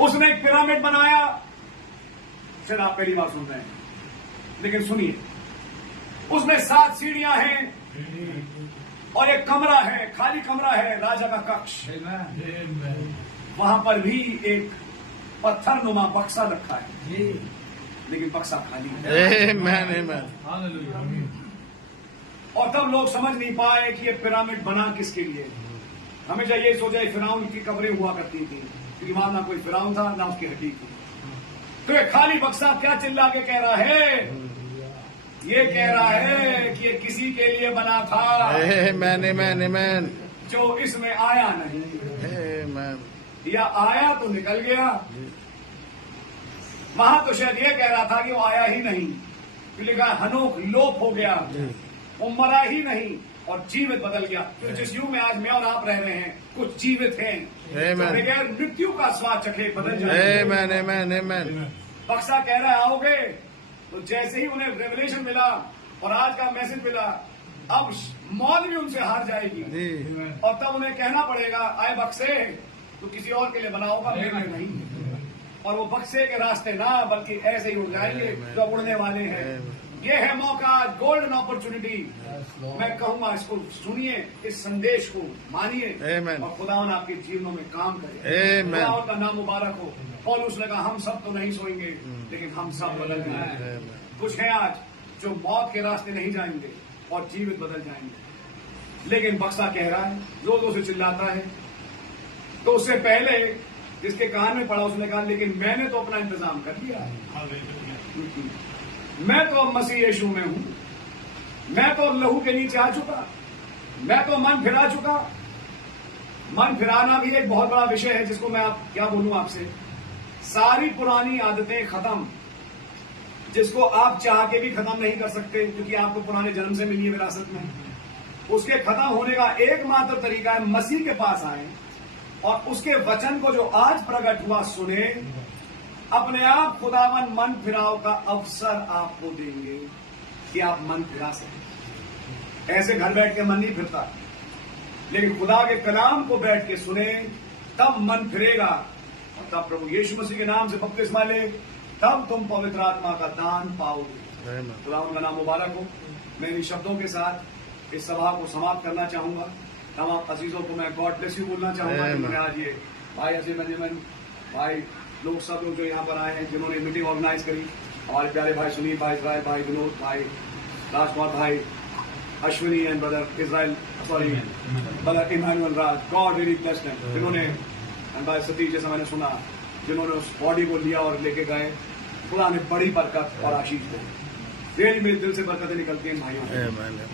उसने एक पिरामिड बनाया। शायद आप पहली बार सुन रहे हैं, लेकिन सुनिए, उसमें 7 सीढ़ियां हैं और एक कमरा है, खाली कमरा है, राजा का कक्ष। वहां पर भी एक पत्थर नुमा बक्सा रखा है, लेकिन बक्सा खाली है। और तब लोग समझ नहीं पाए कि ये पिरामिड बना किसके लिए। हमेशा यही सोचा फिरौन की कब्रें हुआ करती थी, क्योंकि वहां ना कोई फिरौन था ना उसकी हड्डी थी। तो ये खाली बक्सा क्या चिल्ला के कह रहा है? ये कह रहा है कि ये किसी के लिए बना था जो इसमें आया नहीं, या आया तो निकल गया। वहां तो शायद ये कह रहा था कि वो आया ही नहीं, लिखा हनोक लोप हो गया, वो मरा ही नहीं और जीवित बदल गया। तो जिस युग में आज मैं और आप रह रहे हैं, कुछ जीवित हैं जो बगैर मृत्यु का स्वाद चखे बदल जाए। बक्सा कह रहा है आओगे, तो जैसे ही उन्हें रेवलेशन मिला और आज का मैसेज मिला, अब मौत भी उनसे हार जाएगी और तब उन्हें कहना पड़ेगा आए बक्से तो किसी और के लिए बना होगा, मेरे लिए नहीं। और वो बक्से के रास्ते ना बल्कि ऐसे ही उड़ जाएंगे जो उड़ने वाले हैं। ये है मौका, गोल्डन अपॉर्चुनिटी। मैं कहूंगा इसको सुनिए, इस संदेश को मानिए और खुदावन आपके जीवनों में काम करे। खुदावन का नाम मुबारक हो। पौलुस ने कहा हम सब तो नहीं सोएंगे, लेकिन हम सब बदल जाएंगे। कुछ है आज जो मौत के रास्ते नहीं जाएंगे और जीवित बदल जाएंगे। लेकिन बक्सा कह रहा है, जोरों से चिल्लाता है। तो उससे पहले जिसके कान में पड़ा उसने कहा लेकिन मैंने तो अपना इंतजाम कर लिया, मैं तो अब मसीह यीशु में हूं, मैं तो लहू के नीचे आ चुका, मैं तो मन फिरा चुका। मन फिराना भी एक बहुत बड़ा विषय है जिसको मैं आप क्या बोलूं आपसे। सारी पुरानी आदतें खत्म, जिसको आप चाह के भी खत्म नहीं कर सकते क्योंकि आपको पुराने जन्म से मिली है विरासत में। उसके खत्म होने का एकमात्र तरीका है मसीह के पास आए और उसके वचन को जो आज प्रकट हुआ सुने। अपने आप खुदावन मन फिराव का अवसर आपको देंगे कि आप मन फिरा सकें। ऐसे घर बैठ के मन नहीं फिरता, लेकिन खुदा के कलाम को बैठ के सुने तब मन फिरेगा। और तब प्रभु यीशु मसीह के नाम से बपतिस्मा ले, तब तुम पवित्र आत्मा का दान पाओगे। खुदावन का नाम मुबारक हो। मैं इन शब्दों के साथ इस सभा को समाप्त करना चाहूंगा। तमाम अजीजों को मैं गॉड ब्लेस यू बोलना चाहूंगा। जिन्होंने आज ये भाई अजीम बेंजामिन भाई लोग सब लोग जो यहाँ पर आए हैं, जिन्होंने मीटिंग ऑर्गेनाइज करी, हमारे प्यारे भाई सुनील भाई, इजराइल भाई, विनोद भाई, राजकुमार भाई, Ashwini and brother Israel brother Emmanuel Raj, God really bless them. जिन्होंने एंड भाई सतीश, जैसा मैंने सुना, जिन्होंने उस बॉडी को लिया और लेके गए, खुदा ने बड़ी बरकत और आशीष दी। रियली मेरे दिल से बरकतें निकलती हैं भाइयों,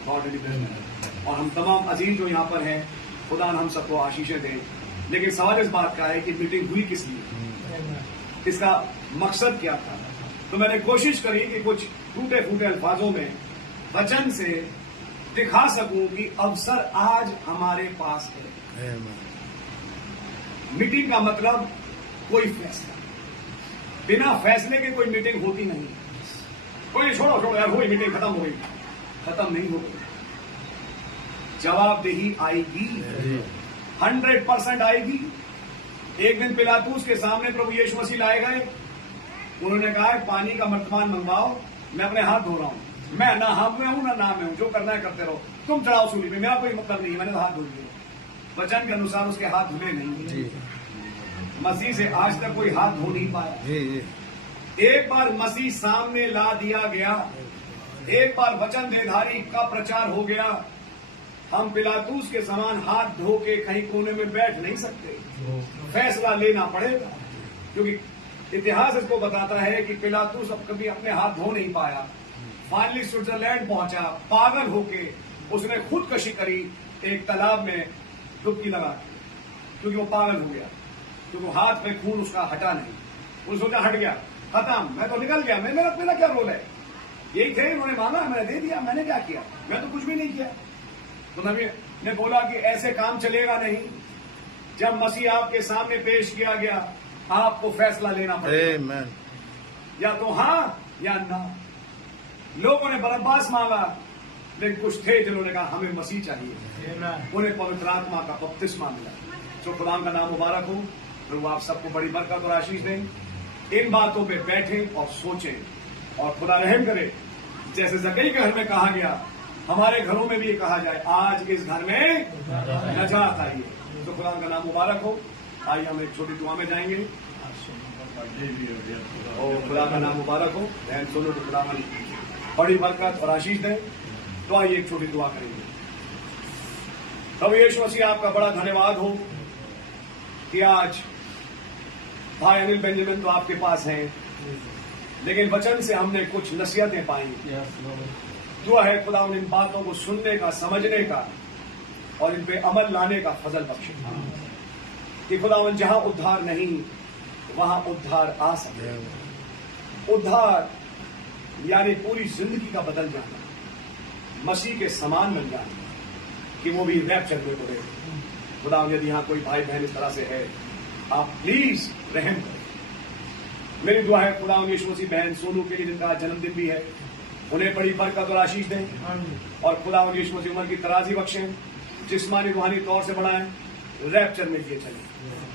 गॉड रियली ब्लेस देम। और हम तमाम अजीज जो यहाँ पर हैं, खुदा हम सबको आशीषें दें। लेकिन सवाल इस बात का है कि मीटिंग हुई किस लिए, इसका मकसद क्या था। तो मैंने कोशिश करी कि कुछ टूटे फूटे अल्फाजों में वचन से दिखा सकूं कि अवसर आज हमारे पास है। मीटिंग का मतलब कोई फैसला, बिना फैसले के कोई मीटिंग होती नहीं। कोई छोड़ो यार, हुई मीटिंग खत्म हो गई, खत्म नहीं हो गई। जवाबदेही आएगी, 100% आएगी। एक दिन पिलातूस के सामने प्रभु यीशु मसीह लाए गए। उन्होंने कहा पानी का मर्तमान मंगवाओ, मैं अपने हाथ धो रहा हूं, मैं ना हाथ में हूं ना नाम में हूं, जो करना है करते रहो, तुम चढ़ाओ सूली पे, मेरा कोई मतलब नहीं, मैंने तो हाथ धो लिए। वचन के अनुसार उसके हाथ धुले नहीं। मसीह से आज तक कोई हाथ धो नहीं पाया। एक बार मसीह सामने ला दिया गया, एक बार वचन देधारी का प्रचार हो गया, हम पिलातूस के समान हाथ धो के कहीं कोने में बैठ नहीं सकते, फैसला लेना पड़ेगा। क्योंकि इतिहास इसको बताता है कि पिलातूस अब कभी अपने हाथ धो नहीं पाया। फाइनली स्विट्जरलैंड पहुंचा, पागल होके उसने खुदकशी करी एक तालाब में डुबकी लगा के, क्योंकि वो पागल हो गया, क्योंकि हाथ में खून उसका हटा नहीं। उसने सोचा हट गया, खत्म, मैं तो निकल गया, मेरा क्या रोल है। यही थे, उन्होंने मांगा, मैंने दे दिया, मैंने क्या किया, मैं तो कुछ भी नहीं किया। तो नबी ने बोला कि ऐसे काम चलेगा नहीं। जब मसीह आपके सामने पेश किया गया, आपको फैसला लेना पड़ेगा, Amen. या तो हाँ या ना। लोगों ने बरब्बास मांगा, लेकिन कुछ थे जिन्होंने कहा हमें मसीह चाहिए, उन्हें पवित्र आत्मा का बपतिस्मा मिला। तो खुदा का नाम मुबारक हो। प्रभु आप सबको बड़ी बरकत और आशीष दें। इन बातों पे बैठें और सोचें, और खुदा रहम करे। जैसे जकई के घर में कहा गया, हमारे घरों में भी ये कहा जाए, आज इस घर में नजात आई है। तो खुदा का नाम मुबारक हो। आइए हम एक छोटी दुआ में जाएंगे। और खुदा का नाम मुबारक हो। बहन सोनू को खुदा बड़ी बरकत और आशीष दें। तो आइए एक छोटी दुआ करेंगे। प्रभु यीशु मसीह आपका बड़ा धन्यवाद हो कि आज भाई अनिल बेंजामिन तो आपके पास हैं, लेकिन वचन से हमने कुछ नसीहतें पाई। दुआ है खुदा इन बातों को सुनने का, समझने का और इन पे अमल लाने का फजल बख्शे कि खुदावन जहां उद्धार नहीं वहां उद्धार आ सके। उद्धार यानी पूरी जिंदगी का बदल जाना, मसीह के समान बन जाना, कि वो भी रैप्चर में बोले। खुदावन यदि यहां कोई भाई बहन इस तरह से है, आप प्लीज रहम करें। मेरी दुआ है खुदावन यीशु मसीह बहन सोनू के लिए जिनका जन्मदिन भी है, उन्हें बड़ी बरकत और आशीष दें। और खुदावन यीशु मसीह उम्र की तराजी बख्शें, जिस्मानी रूहानी तौर से बढ़ाएं, रैप्चर में लिए चलें।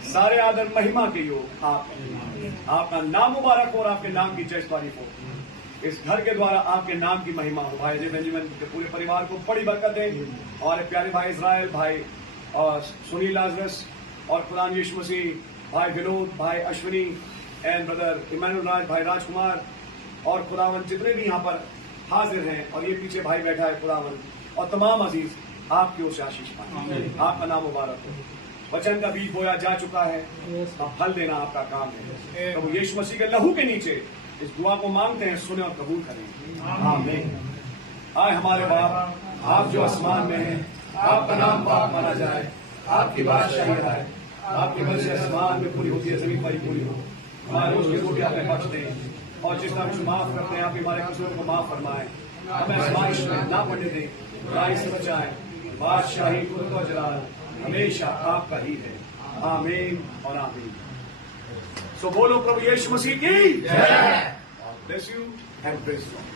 सारे आदर महिमा के योग आपका नाम मुबारक हो और आपके नाम की जय तारीफ हो। इस घर के द्वारा आपके नाम की महिमा हो। भाई अजय बेंजामिन के पूरे परिवार को बड़ी बरकत दें, और प्यारे भाई इस्राएल, भाई और सुनील लाजरस, और खुदा यीशु मसीह, भाई विनोद, भाई अश्विनी एंड ब्रदर इमानुएल राज, भाई राजकुमार, और खुदावन जितने भी यहाँ पर हाजिर हैं, और ये पीछे भाई बैठा है खुदावन, और तमाम अजीज आपकी ओर से आशीष पाएं। आपका नाम मुबारक हो। वचन का बीज बोया जा चुका है, अब फल देना आपका काम है। प्रभु यीशु मसीह के लहू के नीचे इस दुआ को मांगते हैं, सुने और कबूल करें। आमीन। आए हमारे बाप, आप जो आसमान में हैं, आपका नाम पाक माना जाए, आपकी बादशाही आए, आपकी मर्जी आसमान में पूरी होती है, जमीन पर ही पूरी हो। हमारे रोज की रोटी हमें बख्श दें, और जिस तरह कुछ माफ करते हैं, आप हमारे कसूरों को माफ फरमाएं। हमें आजमाइश में ना पड़ने दें, बुराई से बचाएं। बादशाही, कुदरत और जलाल हमेशा आपका ही है। आमीन और आमीन। सो बोलो प्रभु यीशु मसीह की जय। Bless you and praise God.